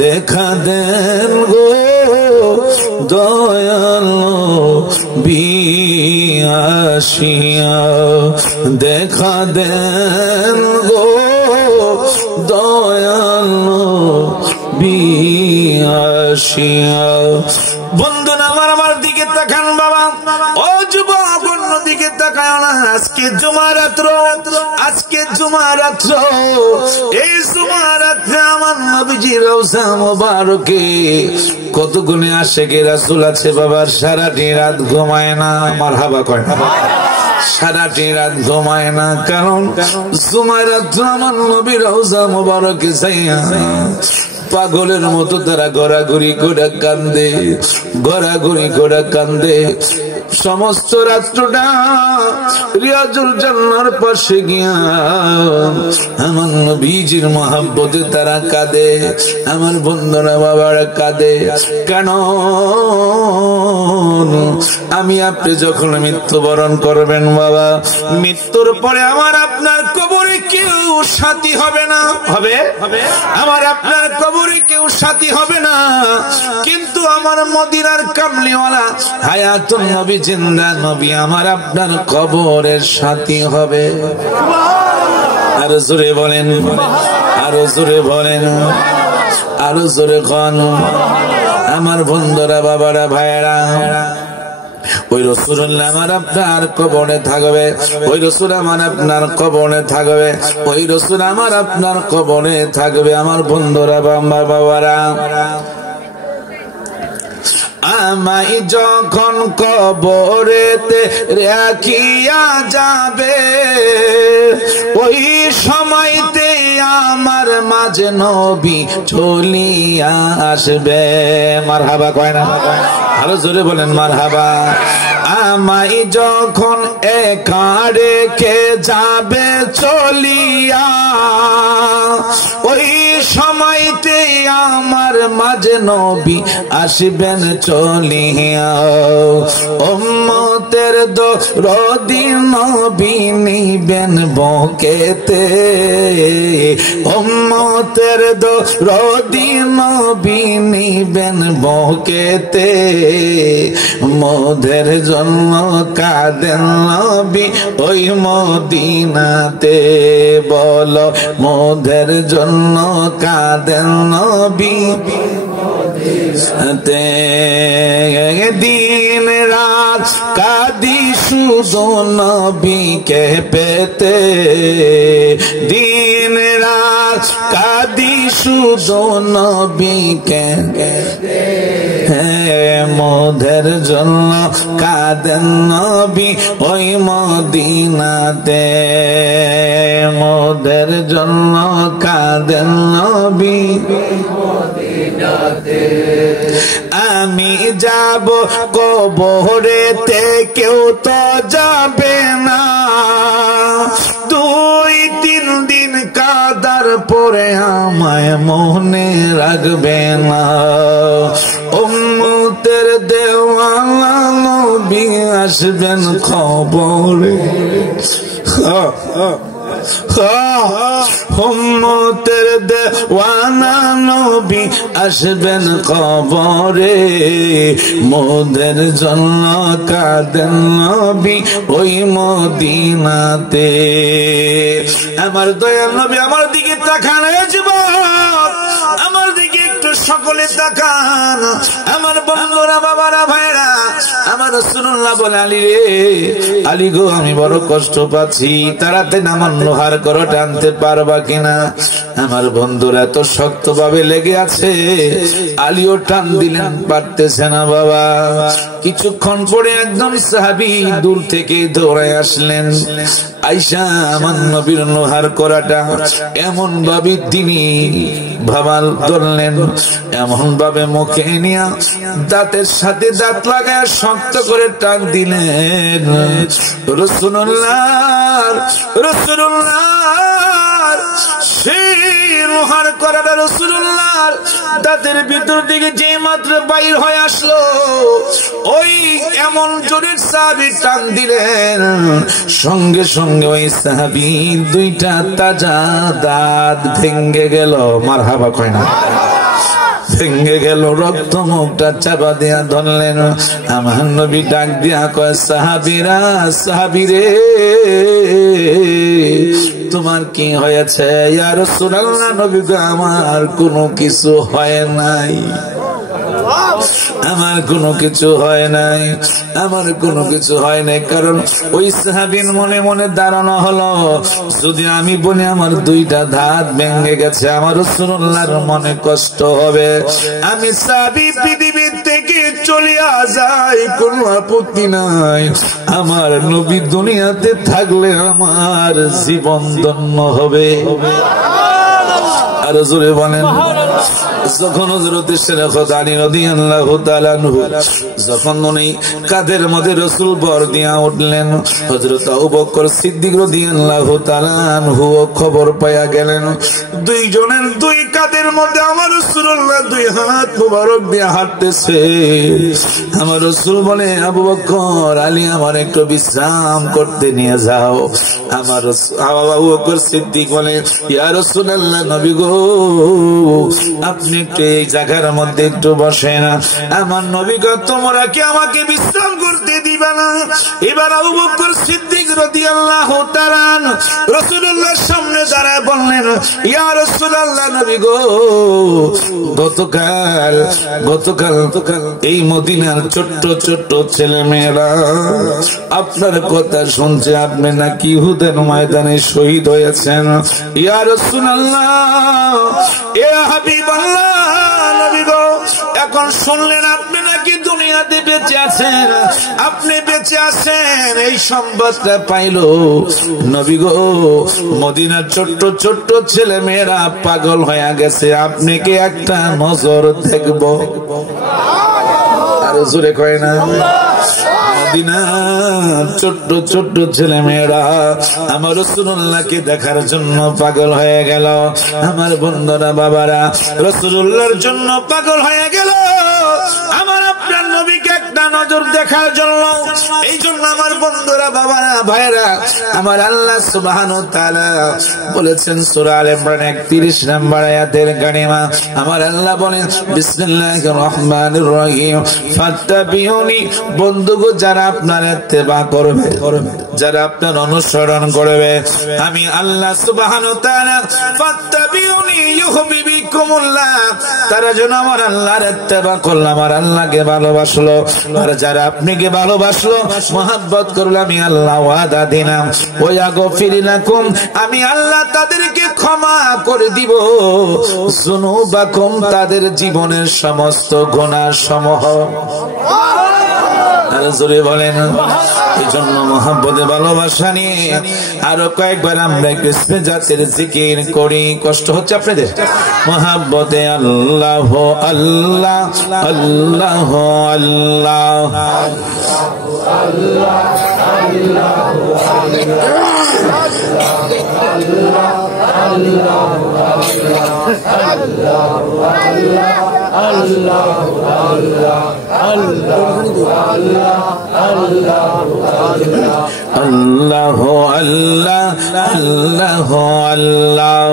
দেখা দেন গো দয়াল নবী আসিয়া দেখা দেন গো দয়াল নবী আসিয়া। বন্ধুরা আমার দিকে তাকান বাবা, ও যুবক অন্যদিকে তাকায় না। আজকে জুমা রাত্র এই জুমা রাত্রে আমার নবীজির রওজা মোবারকে কত গুণে আশিকে রাসূল আছে বাবা। সারাটি রাত ঘুমায় না, মারহাবা কয় না, সারাটি রাত ঘুমায় না। কারণ জুমা রাত্রে আমার নবীর রওজা মোবারকে যাইয়া পাগলের মতো তারা গড়াগড়ি করে কান্দে। সমস্ত রাত্রটা রিয়াজুল জান্নার পাশে গিয়া আমার নবীজির মহব্বতে তারা কাঁদে। আমার বন্ধুরা বাবারা কাঁদে। কেন? আমি আপনি যখন মৃত্যুবরণ করবেন বাবা, মৃত্যুর পরে আমার আপনার কবরে কেউ সাথী হবে না। হবে আমার আপনার কবরে কেউ সাথী হবে না, কিন্তু আমার মদিনার কামলিওয়ালা হায়াতুন নবী জিন্দা নবী আমার আপনার কবরের সাথী হবে। আরো জোরে বলেন, আরো জোরে বলেন, আরো জোরে কন। আমার বন্ধুরা বাবারা ভাইয়েরা, ওই রাসূলুল্লাহ আমার আপনার কবরে থাকবে, ওই রাসূল আমার আপনার কবরে থাকবে, ওই রাসূল আমার আপনার কবরে থাকবে। আমার বন্ধুরা বাবারা, আমায় যখন কবরেতে রাখিয়া যাবে, ওই সময়তে আমার মাঝে নবী চলিয়া আসবে। মারহাবা কয় না? আরো জোরে বলেন মারহাবা। আমায় যখন একা রেখে যাবে চলিয়া, ওই সময়তে আমার মাঝে নবী আসবেন চলিয়া। উম্মতের দরদি নবী নিবেন বুকেতে, উম্মতের দরদি নবী নিবেন বুকেতে। মোদের জন্য কাঁদেন নবী ওই মদিনাতে, বলো মোদের জন্য কাঁদেন নবী দিন রাত কাঁদি শুধু নবীকে পেতে, দিন রাত কাঁদি শুধু নবীকে। মোদের জন্য কাঁদেন নবী ওই মদিনাতে, মোদের জন্য কাঁদেন নবী মদিনাতে। আমি যাব কবরেতে, কেউ তো যাবে না। 2-3 দিন কাদার পরে আমায় মনে রাখবে না। উম্মতের দেওয়ানা নবী আসবেন খবরে। উম্মতের দেওয়ানা নবী আসবেন কবরে, মোদের জন্য কাঁদেন নবী ওই মদিনাতে। আমার দয়াল নবী আমার দিকে তাকান, যুবক আমার দিকে একটু সকলে তাকান, আমার বন্ধুরা, বাবারা, ভাইরা। আমার রাসূলুল্লাহ বলে, আলী রে, আলী গো, আমি বড় কষ্ট পাচ্ছি, তাড়াতাড়ি আমার লোহার করো টানতে পারবা কিনা? আমার বন্ধুরা তো শক্ত ভাবে লেগে আছে, আলীও টান দিলেন, পারতেছে না বাবা। কিছুক্ষণ পরে একজন সাহাবী দূর থেকে দৌড়ায় আসলেন, আয়েশা আমার নবীর লোহার করাটা এমন ভাবে তিনি ভাবাল ধরলেন, এমন ভাবে মুখে নিয়ে দাঁতের সাথে দাঁত লাগায় শক্ত করে টান দিলেন। রাসূলুল্লাহ সেই লোহার করাটা রাসূলুল্লাহর দাঁতের ভিতর দিকে যে মাত্র বাইর হয়ে আসলো, ওই এমন জোরে সাহাবী টান দিলেন, সঙ্গে সঙ্গে ওই সাহাবীর দুইটা তাজা দাঁত ভেঙে গেল। মারহাবা কয় না? ভেঙে গেল, রক্ত মুখটা চাপা দিয়া ধরলেন। আমার নবী ডাক দিয়া কয়, সাহাবীরা, সাহাবীরে, তোমার কি হয়েছে? ইয়া রাসূলুল্লাহ, নবী গো, আমার কোনো কিছু হয় নাই, আমার কোনো কিছু হয় নাই, আমার কোনো কিছু হয় নাই। কারণ ওই সাহাবীর মনে মনে ধারণা হলো, যদি আমি বলি আমার দুইটা দাঁত ভেঙে গেছে, আমার রাসূলুল্লাহর মনে কষ্ট হবে, আমি সাহাবী পৃথিবীর থেকে চলিয়া যাই, কোনো আপত্তি নাই। আমার নবী দুনিয়াতে থাকলে আমার জীবন ধন্য হবে। আর জোরে বলেন। যখন হযরত শেখ আলী রাদিয়াল্লাহু তাআলা আনহু যখন উনি কাঁধের মধ্যে রাসূল বর দিয়া উঠলেন, হযরত আবু বকর সিদ্দিক রাদিয়াল্লাহু তাআলা আনহু খবর পাইয়া গেলেন, দুইজনের দুই কাঁধের মধ্যে আমার রাসূলুল্লাহ দুই হাত মোবারক দিয়ে হাঁটতেছে। আমার রাসূল বলে, আবু বকর, আলী, আমার একটু বিশ্রাম করতে নিয়ে যাও। আমার আবু বকর সিদ্দিক বলে, ইয়া রাসূলুল্লাহ, নবী গো, আপনি একটু এই জায়গার মধ্যে একটু বসেন। আমার নবী গো, তোমরা কি আমাকে বিশ্রাম করতে দিবা না? এবার আবু বকর সিদ্দিক রাদিয়াল্লাহু তাআলা রাসূলুল্লাহর সামনে দাঁড়ায় বললেন, ইয়া রাসূলুল্লাহ, নবী গো, গতকাল এই মদিনার ছোট্ট ছোট্ট ছেলে মেয়েরা আপনার কথা শুনছে, আপনি নাকি উহুদের ময়দানে শহীদ হয়েছেন। ইয়া রাসূলুল্লাহ, এ হাবিবাল্লাহ, নবী গো, এখন শুনলেন আপনি নাকি দুনিয়াতে বেঁচে আছেন, আপনি বেঁচে আছেন, এই সংবাদটা পাইল নবী গো, মদিনার ছোট্ট ছোট্ট ছেলে মেয়েরা পাগল হয়ে গেছে, আপনি কি একটা নজর দেখব? আরো জোরে কয় না? মদিনার ছোট্ট ছোট্ট ছেলে মেয়েরা আমার রাসূলুল্লাহকে দেখার জন্য পাগল হয়ে গেল। আমার বন্ধুরা, বাবারা, রাসূলুল্লাহর জন্য পাগল হয়ে গেল, আমার আপনার নবীকে একটা নজর দেখার জন্য। এই জন্য আমার বন্ধুরা, বাবারা, ভাইরা, আমার আল্লাহ সুবহানাহু ওয়া তাআলা বলেছেন সূরা আলে ইমরান 31 নম্বর আয়াতের কারিমা, আমার আল্লাহ বলেন, বিসমিল্লাহির রহমানির রহিম, ফাত্তাবিউনি। বন্ধুগো, যারা আপনার ইত্তেবা করবে, যারা আপনার অনুসরণ করবে, আমি আল্লাহ সুবহানাহু ওয়া তাআলা, ফাত্তাবিউনি ইউহিব্বুকুমুল্লাহ, তারা যেন আমার আল্লাহর ইত্তেবা করলো, আমার আল্লাহকে ভালোবাসলো। আর যারা আপনাকে ভালোবাসলো, মহব্বত করলো, আমি আল্লাহ ওয়াদা দিলাম, ওয়া ইয়াগফির লাকুম, আমি আল্লাহ তাদেরকে ক্ষমা করে দিব, যুনুবাকুম, তাদের জীবনের সমস্ত গুনাহ সমূহ। জোরে বলেন। এই জন্য মহব্বতে ভালোবাসা নিয়ে আরো কয়েকবার আমরা একটু জাতের জিকির করি। কষ্ট হচ্ছে আপনাদের? মহব্বতে আল্লাহ আল্লাহ আল্লাহ আল্লাহ আল্লাহ আল্লাহ আল্লাহ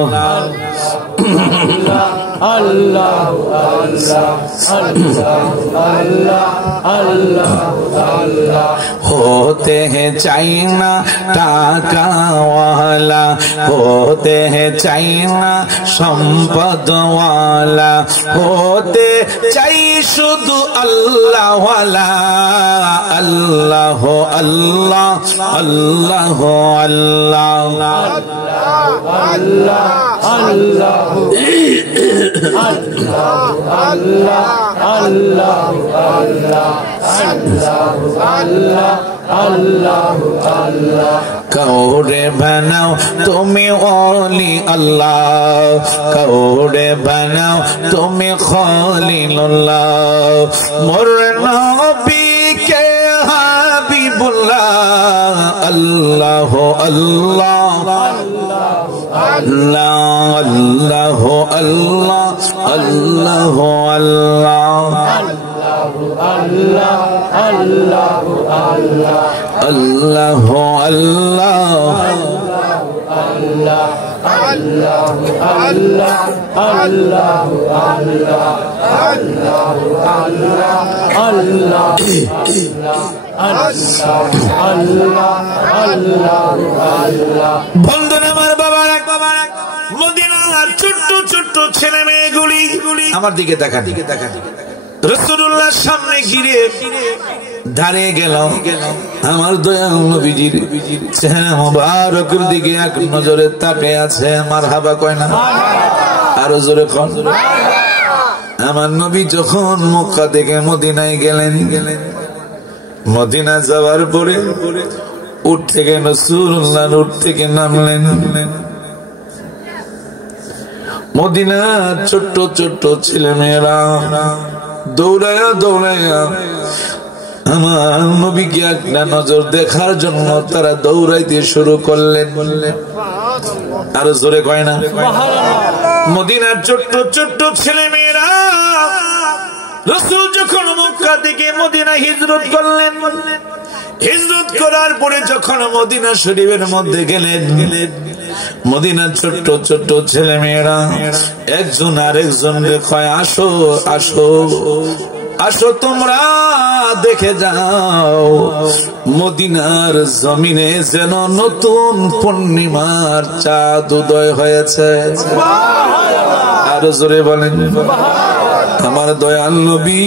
होते हैं चाइना टाका वाला, होते हैं चाइना संपद वाला, होते चाहिए शुद्ध अल्लाह वाला। अल्लाह अल्लाह अल्लाह कौड़े बनाओ तुम्हें ओली अल्लाह, कौड़े बनाओ तुम्हें खलीलुल्लाह, मोर नबी के हबीबुल्लाह। अल्लाह अल्लाह अल्लाह अल्लाह अल्लाह अल्लाह अल्लाह বন্ধুরা আমার বাবারা, মদিনার ছোট্ট ছোট্ট ছেলে মেয়েগুলি আমার দিকে তাকা, রাসূলুল্লাহর সামনে ঘিরে দাঁড়িয়ে গেল। আমার দয়াল নবীজির চেহারা মোবারকের দিকে এক নজরে তাকিয়ে আছে। মারহাবা কয় না? আরো জোরে কোন। আমার নবী যখন মক্কা থেকে মদিনায় গেলেন, মদিনা যাওয়ার পরে উঠ থেকে রাসূলুল্লাহ উঠ থেকে নামলেন। মদিনার ছোট্ট ছোট্ট ছেলে মেয়েরা দৌড়ায়া দৌড়ায়া আমার নবীকে একটা নজর দেখার জন্য তারা দৌড়াইতে শুরু করলেন। আরো জোরে কয় না? মদিনার ছোট্ট ছোট্ট ছেলে মেয়েরা রাসূল যখন মক্কা থেকে মদিনা হিজরত করলেন, হিজরত করার পরে যখন মদিনা শরীফের মধ্যে গেলেন, মদিনার ছোট্ট ছোট্ট ছেলে মেয়েরা একজন আরেকজনকে কয়, আসো আসো আসো তোমরা দেখে যাও, মদিনার জমিনে যেন নতুন পূর্ণিমার চাঁদ উদয় হয়েছে। আরো জোরে বলেন। আমার দয়াল নবী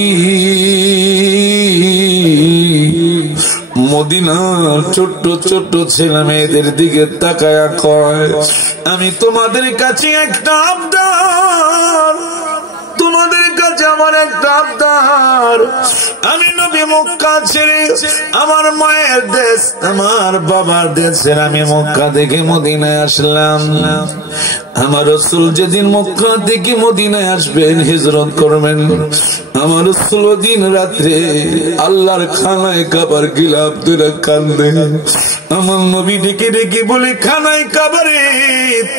মদিনার ছোট্ট ছোট্ট ছেলে মেয়েদের দিকে তাকায়া কয়, আমি তোমাদের কাছে একটা আবদার, তোমাদের কাছে আমার একটা আবদার। আমি নবী মক্কা ছেড়ে আমার মায়ের দেশ, আমার বাবার দেশের আমি মক্কা থেকে মদিনায় আসলাম। আমার রাসূল যেদিন মক্কা থেকে মদিনায় আসবেন, হিজরত করবেন, আমার রাসূল দিন রাত্রে আল্লাহর খানায় কাবার গিলাফ ধরে কান্দে। আমার নবী ডেকে ডেকে বলে, খানায় কাবারে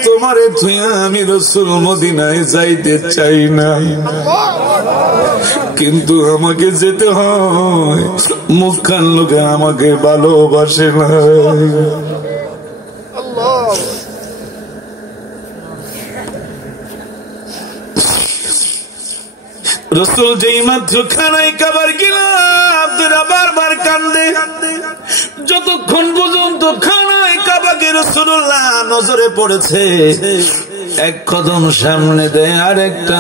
তোমারে থুইয়া আমি রাসূল মদিনায় যাইতে চাই না, কিন্তু আমাকে যেতে হয়, মক্কার লোকে আমাকে ভালোবাসে না। রাসূল যেই মাত্র খানায় কাবার গিলাফ ধরে বারবার কান্দে, যতক্ষণ পর্যন্ত খানায় কাবাকে রাসূলুল্লাহ নজরে পড়েছে, এক কদম সামনে দেয় আর একটা,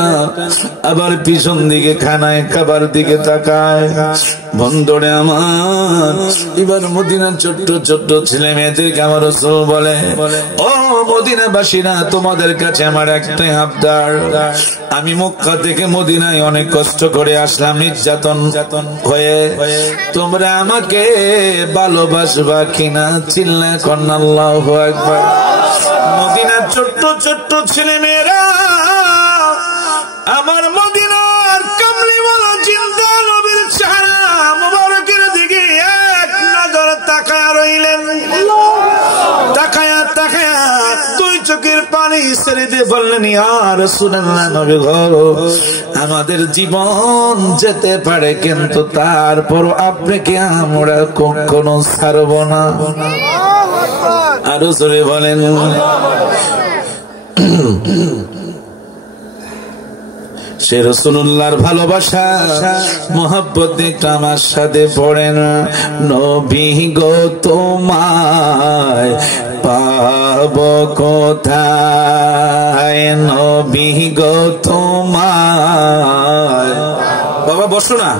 আবার পিছন দিকে খানায় কাবার দিকে তাকায়। বন্ধুরে আমার, এবার মদিনার ছোট্ট ছোট্ট ছেলে মেয়েদেরকে আমার রাসূল বলে, ও মদিনাবাসীরা, তোমাদের কাছে আমার একটাই আবদার। আমি মক্কা থেকে মদিনায় অনেক কষ্ট করে আসলাম নির্যাতন হয়ে, তোমরা আমাকে ভালোবাসবা কিনা? চিল্লা কন্না আল্লাহু আকবার। মদিনার ছোট্ট ছোট্ট ছেলে মেয়েরা আমার মদিনার কামলিওয়ালা জিন্দা নবীর চেহারা মুবারকের দিকে এক নজর তাকায়া রইলেন। তাকায়া তাকায়া দুই চোখের পানি ছেড়ে দিয়ে বললেন, ইয়া রাসূলুল্লাহ, নবী গো, আমাদের জীবন যেতে পারে, কিন্তু তারপর আপনাকে আমরা কখনো ছাড়ব না। আরো জোরে বলেন। সে রাসূলুল্লাহর ভালোবাসা মোহাব্বত একটু আমার সাথে পড়েন। নবী গো তোমায় পাব কোথায়, নবী গো তোমায়, বাবা বসো না,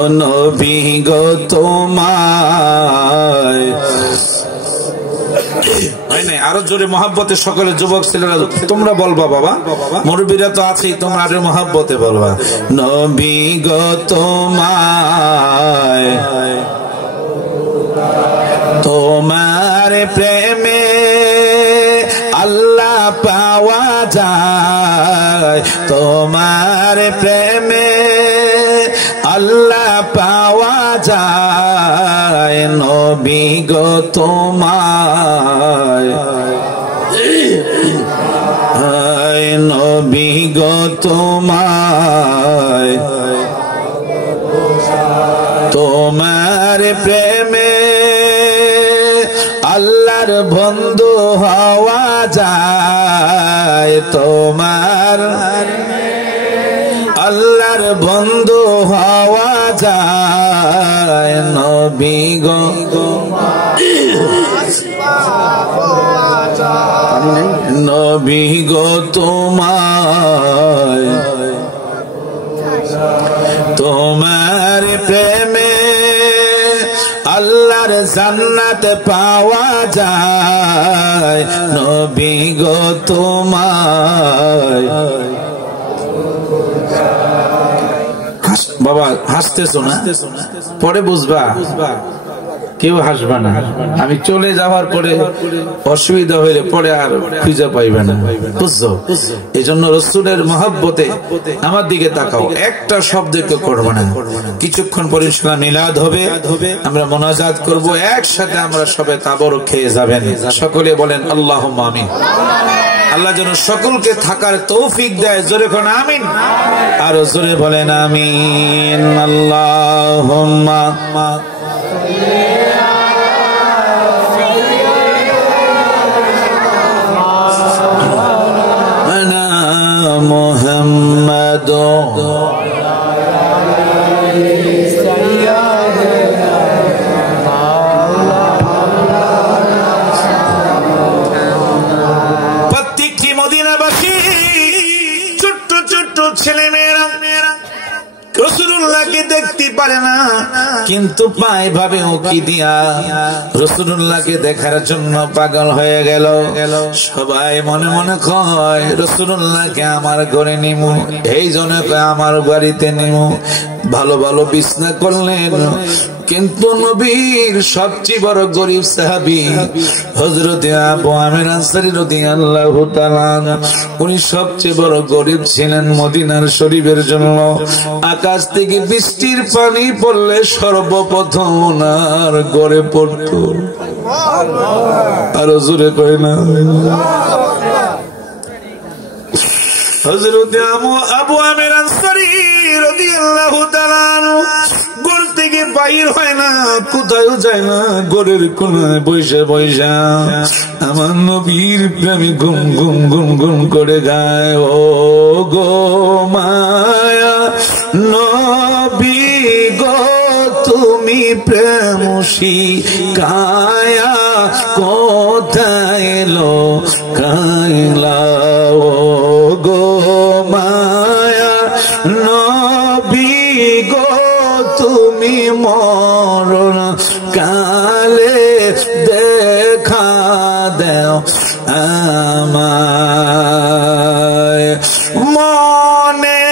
ও নবী গো তোমায়, আরো জোরে মহাব্বতে সকলে যুবক ছেলেরা তোমরা বলবা, বাবা মুরব্বীরা তো আছেই, তোমরা আরো মহাব্বতে বলবা, নবী গো তোমায়, তোমার প্রেমে আল্লাহ পাওয়া যায়, তোমার প্রেমে আল্লাহ পাওয়া যায়, নবী গো তোমায়, নবী গো তোমায়, তোমার প্রেমে আল্লাহর বন্ধু হওয়া যায়, তোমার আল্লাহর বন্ধু হওয়া যায়, নবী গো নবী গো তোমায়, তোমার প্রেমে আল্লাহর জান্নাত পাওয়া যায়, নবী গো তোমায়। বাবা হাসতেছো না, পরে বুঝবা, কেউ হাসবা না, আমি চলে যাওয়ার পরে অসুবিধা হইলে পরে আর খুঁজে পাইবে না, বুঝছো? এই জন্য রাসূলের মহব্বতে আমার দিকে তাকাও, একটা শব্দ কেউ করবে না। কিছুক্ষণ পরে ইনশাআল্লাহ মিলাদ হবে, আমরা মুনাজাত করব, একসাথে আমরা সবাই তাবরক খেয়ে যাবেন। সকলে বলেন আল্লাহুম্মা আমিন। আল্লাহ যেন সকলকে থাকার তৌফিক দেয়, জোরে কোন আমিন, আর জোরে বলেন আমিন। আল্লাহুম্মা মুহাম্মাদ প্রত্যেকটি মদিনাবাসী ছোট্ট ছোট্ট ছেলে মেয়েরা রাসূলুল্লাহকে দেখতে পারে না, কিন্তু পায় ভাবে উকি দিয়া রাসূলুল্লাহকে দেখার জন্য পাগল হয়ে গেল। সবাই মনে মনে কয় রাসূলুল্লাহকে আমার ঘরে নিমু, এই জন্য আমার বাড়িতে নিমু। ভালো ভালো বিছনা করলেন, কিন্তু নবীর সবচেয়ে বড় গরিব সাহাবী হযরত আবু আমির আনসারী রাদিয়াল্লাহু তাআলা, উনি সবচেয়ে বড় গরিব ছিলেন। মদিনার শরীফের জন্য আকাশ থেকে বৃষ্টির পানি পড়লে সর্বপ্রথম ওনার ঘরে পড়তো। আরো জোরে কয় না, হযরত আবু আমির আনসারী রাদিয়াল্লাহু তাআলা ঘর থেকে বাইর হয় না, কোথাও যায় না, ঘরের কোনায় বসে বসে আমার নবীর প্রেমে গুম গুম গুম গুম করে গায়, ও গো মায়া নবী গো তুমি প্রেম শিখায়া কোথায় এলো কাইলা, ও গো মায়া নবী গো তুমি মরণ কালে দেখা দেও আমায়, মনে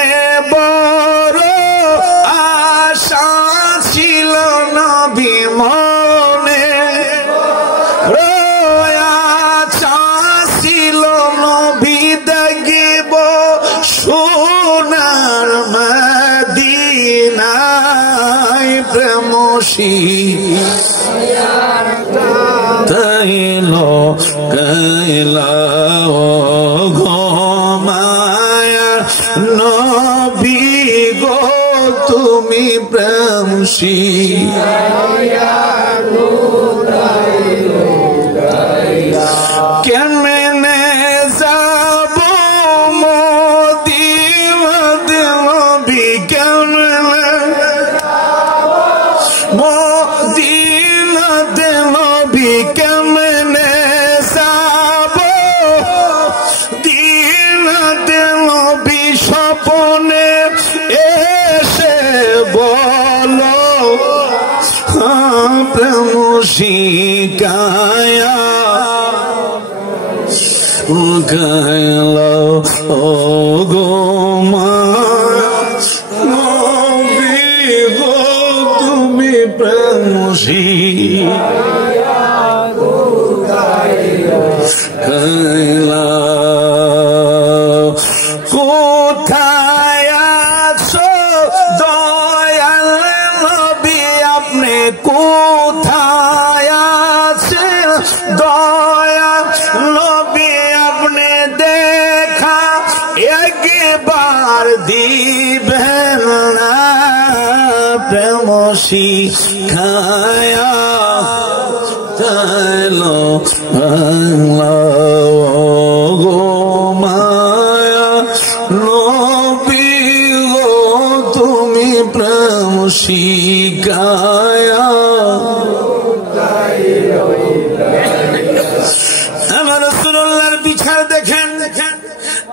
বড় আশা ছিল নবী মনে, আশা ছিল নবী দেখিব সোনার মদিনায়, প্রেমসী তাইলো কাইলা তুমি প্রেম শিখায়া কেমনে যাব মদিনাতে নবী কেমনে মদিনাতে নবী কেমনে যাব দিনাতে নবী স্বপনে এসে বলো প্রেম শিখায়া গেল ও গো মা নবী গো তুমি প্রেম শিখায়া কোথায় আছো দয়াল নবী আপনি কোথায় আছেন দয়াল নবী আপনি দেখা একবার দিবেন না প্রেম শিখায়া চলো গো মায়া নবী গো তুমি প্রেম শিখায়া আমার রাসূলুল্লাহর বিচার দেখেন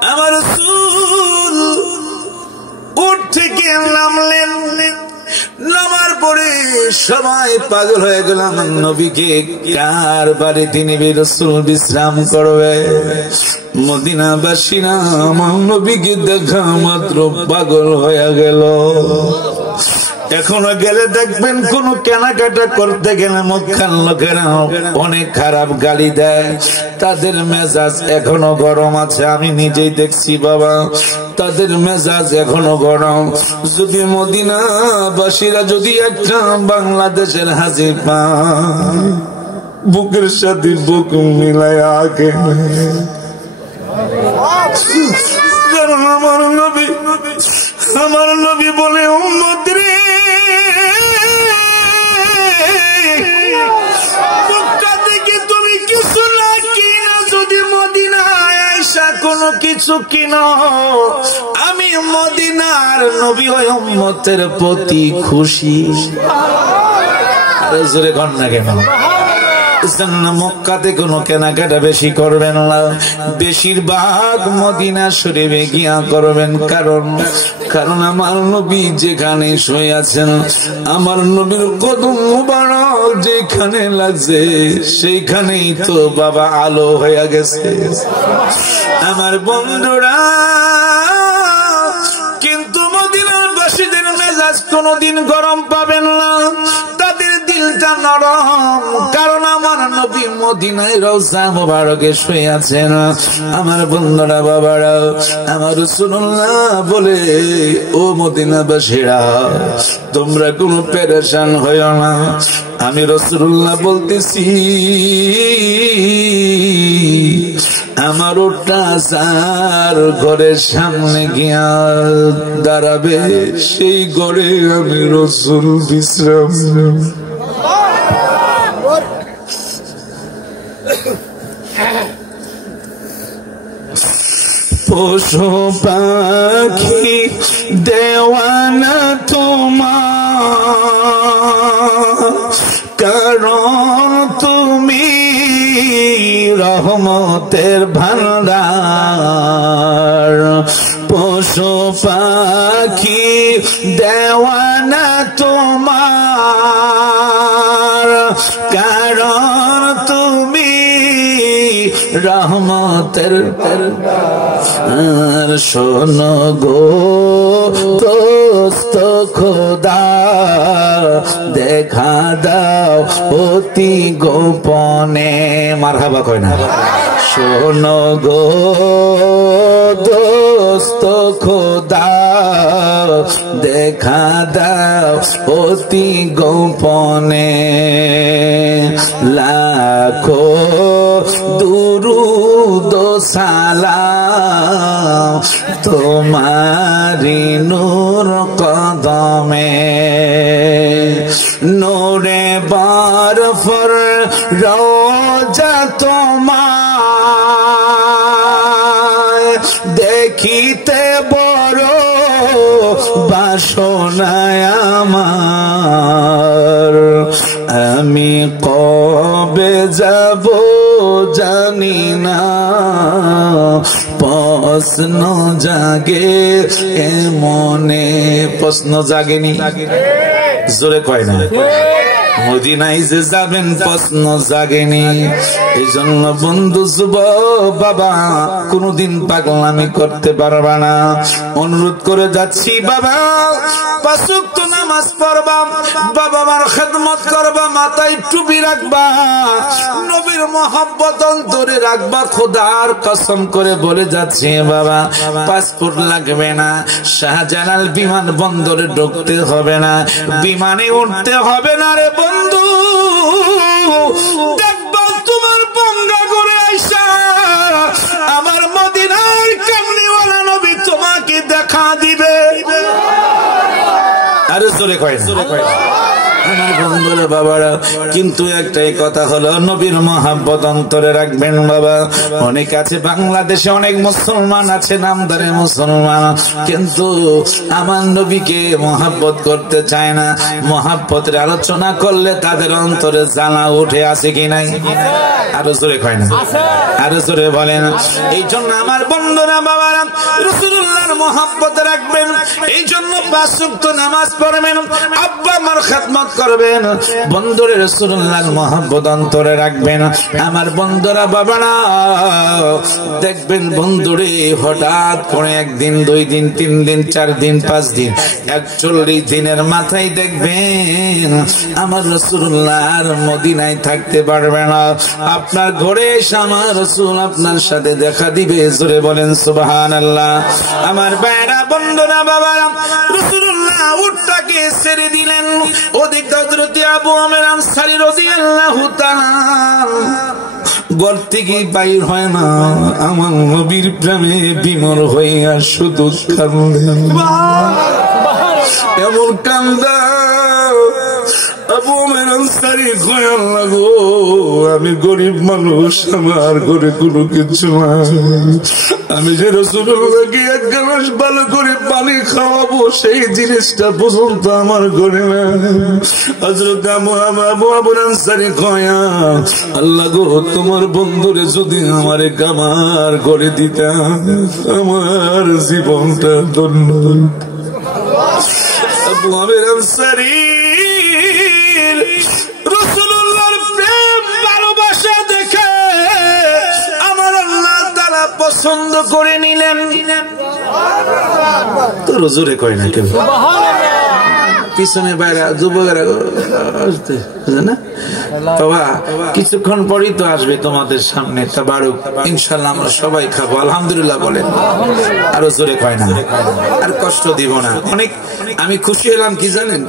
আমার রাসূল উঠ থেকে নামলেন নামার পরে সবাই পাগল হয়ে গেলাম নবীকে কার বাড়িতে নিবে রাসূল বিশ্রাম করবে মদিনাবাসীরা আমার নবীকে দেখা মাত্র পাগল হয়ে গেল এখনো গেলে দেখবেন কোন কেনাকাটা করতে গেলে মক্কার লোকেরা অনেক খারাপ গালি দেয় তাদের মেজাজ এখনো গরম আছে আমি নিজেই দেখছি বাবা তাদের মেজাজ এখনো গরম যদি মদিনাবাসীরা যদি একটা বাংলাদেশের হাজি পায় বুকের সাথে বুক মিলায় আগে আমার নবী বলে উম্মত রে মক্কা থেকে তুমি কিছু না কিনা যদি মদিনায় আইসা কোনো কিছু কিনো আমি মদিনার নবী ওই উম্মতের প্রতি খুশি আরে জোরে কর না কেন মক্কাতে কোনো কেনাকাটা বেশি করবেন না বেশিরভাগ মদিনা শরীফে গিয়া করবেন কারণ আমার নবী যেখানে শুয়ে আছেন আমার নবীর কদম মুবারক যেখানে লাগছে সেইখানেই তো বাবা আলো হয়ে গেছে আমার বন্ধুরা কিন্তু মদিনার বাসীদের মেজাজ কোনোদিন গরম পাবেন না তাদের দিলটা নরম কারণ আমার নবী মদিনায় রওজা মুবারকে শুয়ে আছেন আমার বন্ধুরা বাবারা আমার রাসূলুল্লাহ বলে ও মদিনাবাসীরা তোমরা কোনো পেরেশান হইও না আমি রাসূলুল্লাহ বলতেছি আমার ওটা যার ঘরের সামনে গিয়া দাঁড়াবে সেই ঘরে আমি রাসূল বিশ্রাম পশু পাখি দেওয়ানা তোমার কারণ তুমি রহমতের ভান্ডার পশু পাখি দেওয়ানা তোমার কারণ তুমি রহমতের আর শোনো গো দোস্ত খোদা দেখা দাও অতি গোপনে মারহাবা কয় না শোনো গো দোস্ত খোদা দেখা দাও অতি গোপনে লাখো দুরুদ সালাম তোমারি নূর কদমে রওজা তোমার দেখিতে বড় বাসনা আমার, আমি কবে যাব জানি না, প্রশ্ন জাগে মনে। প্রশ্ন জাগেনি? জোরে কয় না। মদিনায় যে যাবেন প্রশ্ন জাগেনি। এই জন্য বন্ধু যুবক বাবা কোনদিন পাগলামি করতে পারবা না। অনুরোধ করে যাচ্ছি বাবা 5 ওয়াক্ত নামাজ পড়বা, বাবা মার খেদমত করবা, মাথায় টুপি রাখবা, নবীর মহব্বত অন্তরে রাখবা। খোদার কসম করে বলে যাচ্ছি বাবা পাসপোর্ট লাগবে না, শাহজালাল বিমান বন্দরে ঢুকতে হবে না, বিমানে উঠতে হবে না রে বন্ধু। দেখবা তোমার বঙ্গা করে আইসা আমার মদিনার কামলিওয়ালা নবী তোমাকে দেখা দিবে। আরে জোরে কয় আমার বন্ধুরা বাবারা। কিন্তু একটাই কথা হলো নবীর মহব্বত অন্তরে রাখবেন বাবা। অনেক আছে বাংলাদেশে অনেক মুসলমান আছে, নামদারে মুসলমান, কিন্তু আমার নবীকে মহব্বত করতে চায় না। মহব্বতের আলোচনা করলে তাদের অন্তরে জ্বালা উঠে আছে কি নাই? আরো জোরে কয় না, আরো জোরে বলেন। এই জন্য আমার বন্ধুরা বাবারা রাসূলুল্লাহর মহব্বত রাখবেন। এই জন্য 5 ওয়াক্ত নামাজ পড়বেন, আব্বা মার খেদমত করবেন, বন্ধুরে রাসূলুল্লাহর মহব্বত অন্তরে রাখবেন। আমার বন্ধুরা বাবারা দেখবেন বন্ধুরে হঠাৎ করে 1 দিন 2 দিন 3 দিন 4 দিন 5 দিন 41 দিনের মাথায় দেখবেন আমার রাসূলুল্লাহ আর মদিনায় থাকতে পারবে না। আপনার ঘরে এসে আমার রাসূল আপনার সাথে দেখা দিবে। জোরে বলেন সুবহানাল্লাহ। আমার ভাইরা বন্ধুরা বাবারা রাসূলুল্লাহ উটটাকে ছেড়ে দিলেন। ওদিক হযরত আবু আমের আনসারী রাদিয়াল্লাহু তাআলা ঘর থেকে বাইর হয় না, আমার নবীর প্রেমে বিমর হইয়া শুধু কান্দেন। এমন কান্দা আবু আমের আনসারী কয় আল্লাহ গো আমি গরিব মানুষ, আমার ঘরে কোনো কিছু নাই, আমি যে রাসূলুল্লাহকে 1 গ্লাস ভালো করে পানি খাওয়াবো সেই জিনিসটা পর্যন্ত আমার ঘরে না। হযরত আবু আনসারী কয় আল্লাহ গো তোমার বন্ধুরে যদি আমারে আমার ঘরে দিতা আমার জীবনটা ধন্য। আবু আমের আনসারী রাসূলুল্লাহর প্রেম ভালোবাসা দেখে আমার আল্লাহ তাআলা পছন্দ করে নিলেন। তো রজুরে কয় না কেন? পিছনে বাইরে যুবকেরা না বাবা কিছুক্ষণ পরেই তো আসবে তোমাদের সামনে তাবারুক, ইনশাআল্লাহ আমরা সবাই খাবো আলহামদুলিল্লাহ বলেন। আরো জোরে কয় না, আর কষ্ট দিব না। অনেক আমি খুশি হলাম কি জানেন,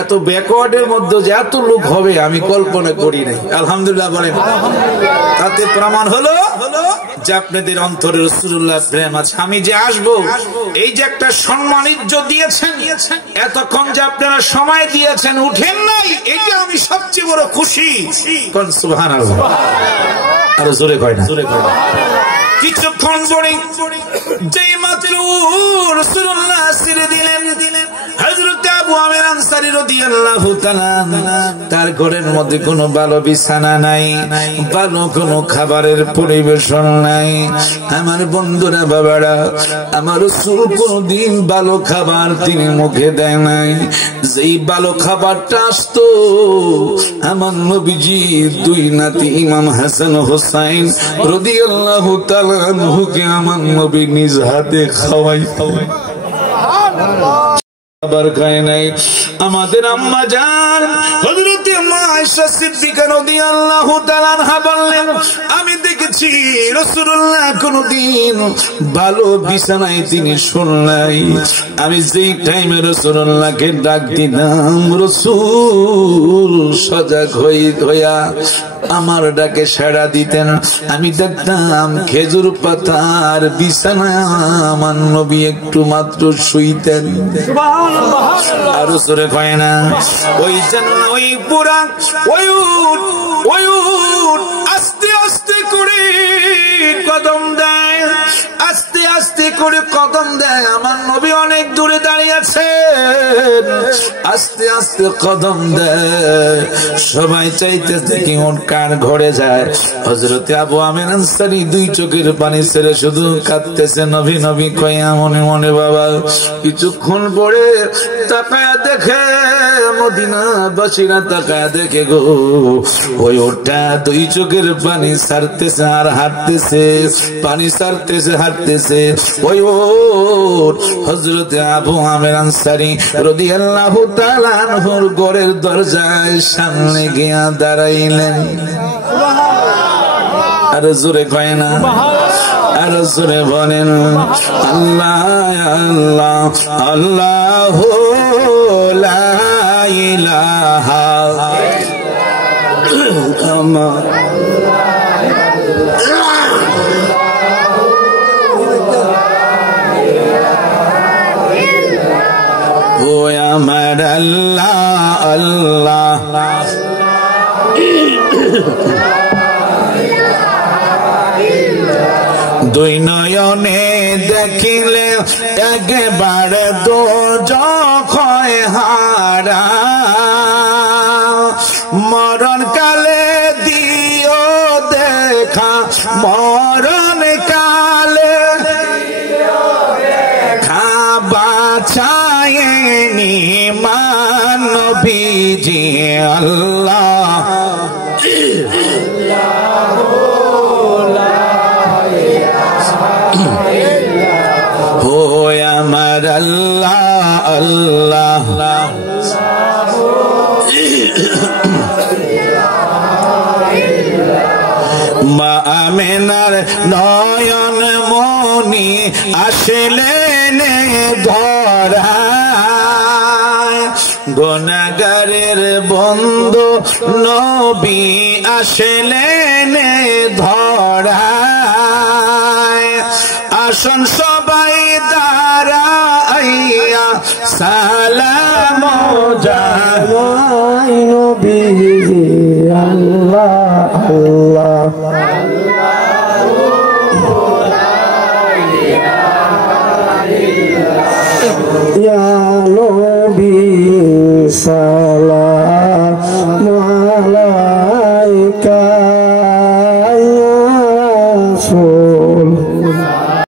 এত ব্যাকওয়ার্ডের মধ্যে যে এত লোক হবে আমি কল্পনা করি নাই। আলহামদুলিল্লাহ বলেন। তাতে প্রমাণ হলো যে আপনাদের অন্তরে রাসূলুল্লাহ প্রেম আছে। আমি যে আসবো এই যে একটা সম্মান ইজ্জত দিয়েছেন, এতক্ষণ যে আপনারা সময় দিয়েছেন উঠেন নাই, এটা আমি সবচেয়ে বড় খুশি। কোন সুবহানাল্লাহ। আর জোরে কয় না, কিছুক্ষণ পরে যেই মাত্র রাসূলুল্লাহ ছেড়ে দিলেন হযরত আবু আমের আনসারী রাদিয়াল্লাহু তাআলা তার ঘরের মধ্যে কোনো ভালো বিছানা নাই, ভালো কোনো খাবারের পরিবেশন নাই। আমার বন্ধুরা বাবারা আমার রাসূল কোনদিন ভালো খাবার তিনি মুখে দেয় নাই। যেই ভালো খাবারটা আসতো আমার নবীজি 2 নাতি ইমাম হাসান হোসাইন রাদিয়াল্লাহু তাআলা আনহুকে আমার নবী নিজ হাতে খাওয়াই। খাবার খায় নাই। আমাদের আম্মা জান হযরত আয়েশা সিদ্দিকা রাদিয়াল্লাহু তাআলা আনহা বললেন আমি দেখেছি রাসূলুল্লাহ কোনদিন ভালো বিছানায় তিনি শুন নাই। আমি যেই টাইমে রাসূলুল্লাহকে ডাক দিলাম রাসূল সজাগ হইয়া আমার ডাকে সাড়া দিতেন। আমি দেখতাম খেজুর পাতার বিছানায় আমার নবী একটু মাত্র শুইতেন। আরো জোরে কয় না? ওই জন্য ওই পুরা ওই আস্তে আস্তে করে কদম দেয়, আস্তে আস্তে করে কদম দেয়। আমার নবী অনেক দূরে দাঁড়িয়ে আছেন, আস্তে আস্তে কদম দেয়। সবাই চাইতেছে কি ওর কান ঘরে যায়। হযরতে আবু আমির আনসারী দুই চোখের পানি ছেড়ে শুধু কাঁদতেছে, নবী নবী কইয়া মনে মনে। বাবা কিছুক্ষণ পরে তাকায়া দেখে, মদিনাবাসীরা তাকায়া দেখে গো, ওই ওটা দুই চোখের পানি ছাড়তেছে আর হাঁটতেছে, পানি ছাড়তেছে হাঁটতেছে। ওই হযরতে আবু আমির আনসারী রাদিয়াল্লাহু তাআলা আনহুর ঘরের দরজায় সামনে গিয়া দাঁড়াইলেন। আর জোরে কয় না? আর জোরে বলেন আল্লাহ আল্লাহ আল্লাহ লা ইলাহা ইল্লাল্লাহ। ও আমার আল্লাহ আল্লাহ দুই নয়নে দেখিলে একেবারে দোজখ হয় হারা, মরণ কালে দিও দেখা, মরণ কালে দেখা বাঁচায়নি নবীজি আল্লাহ। ও আমার আল্লাহ আল্লাহ মা আমিনার নয়ন মনি আসলেন ধরা, গুনাহগারের বন্ধু নবী আসলেন ধরা। আসন সবাই দাঁড়াইয়া সালাম জানাই নবীজি আল্লাহ আল্লাহ ইয়া নবী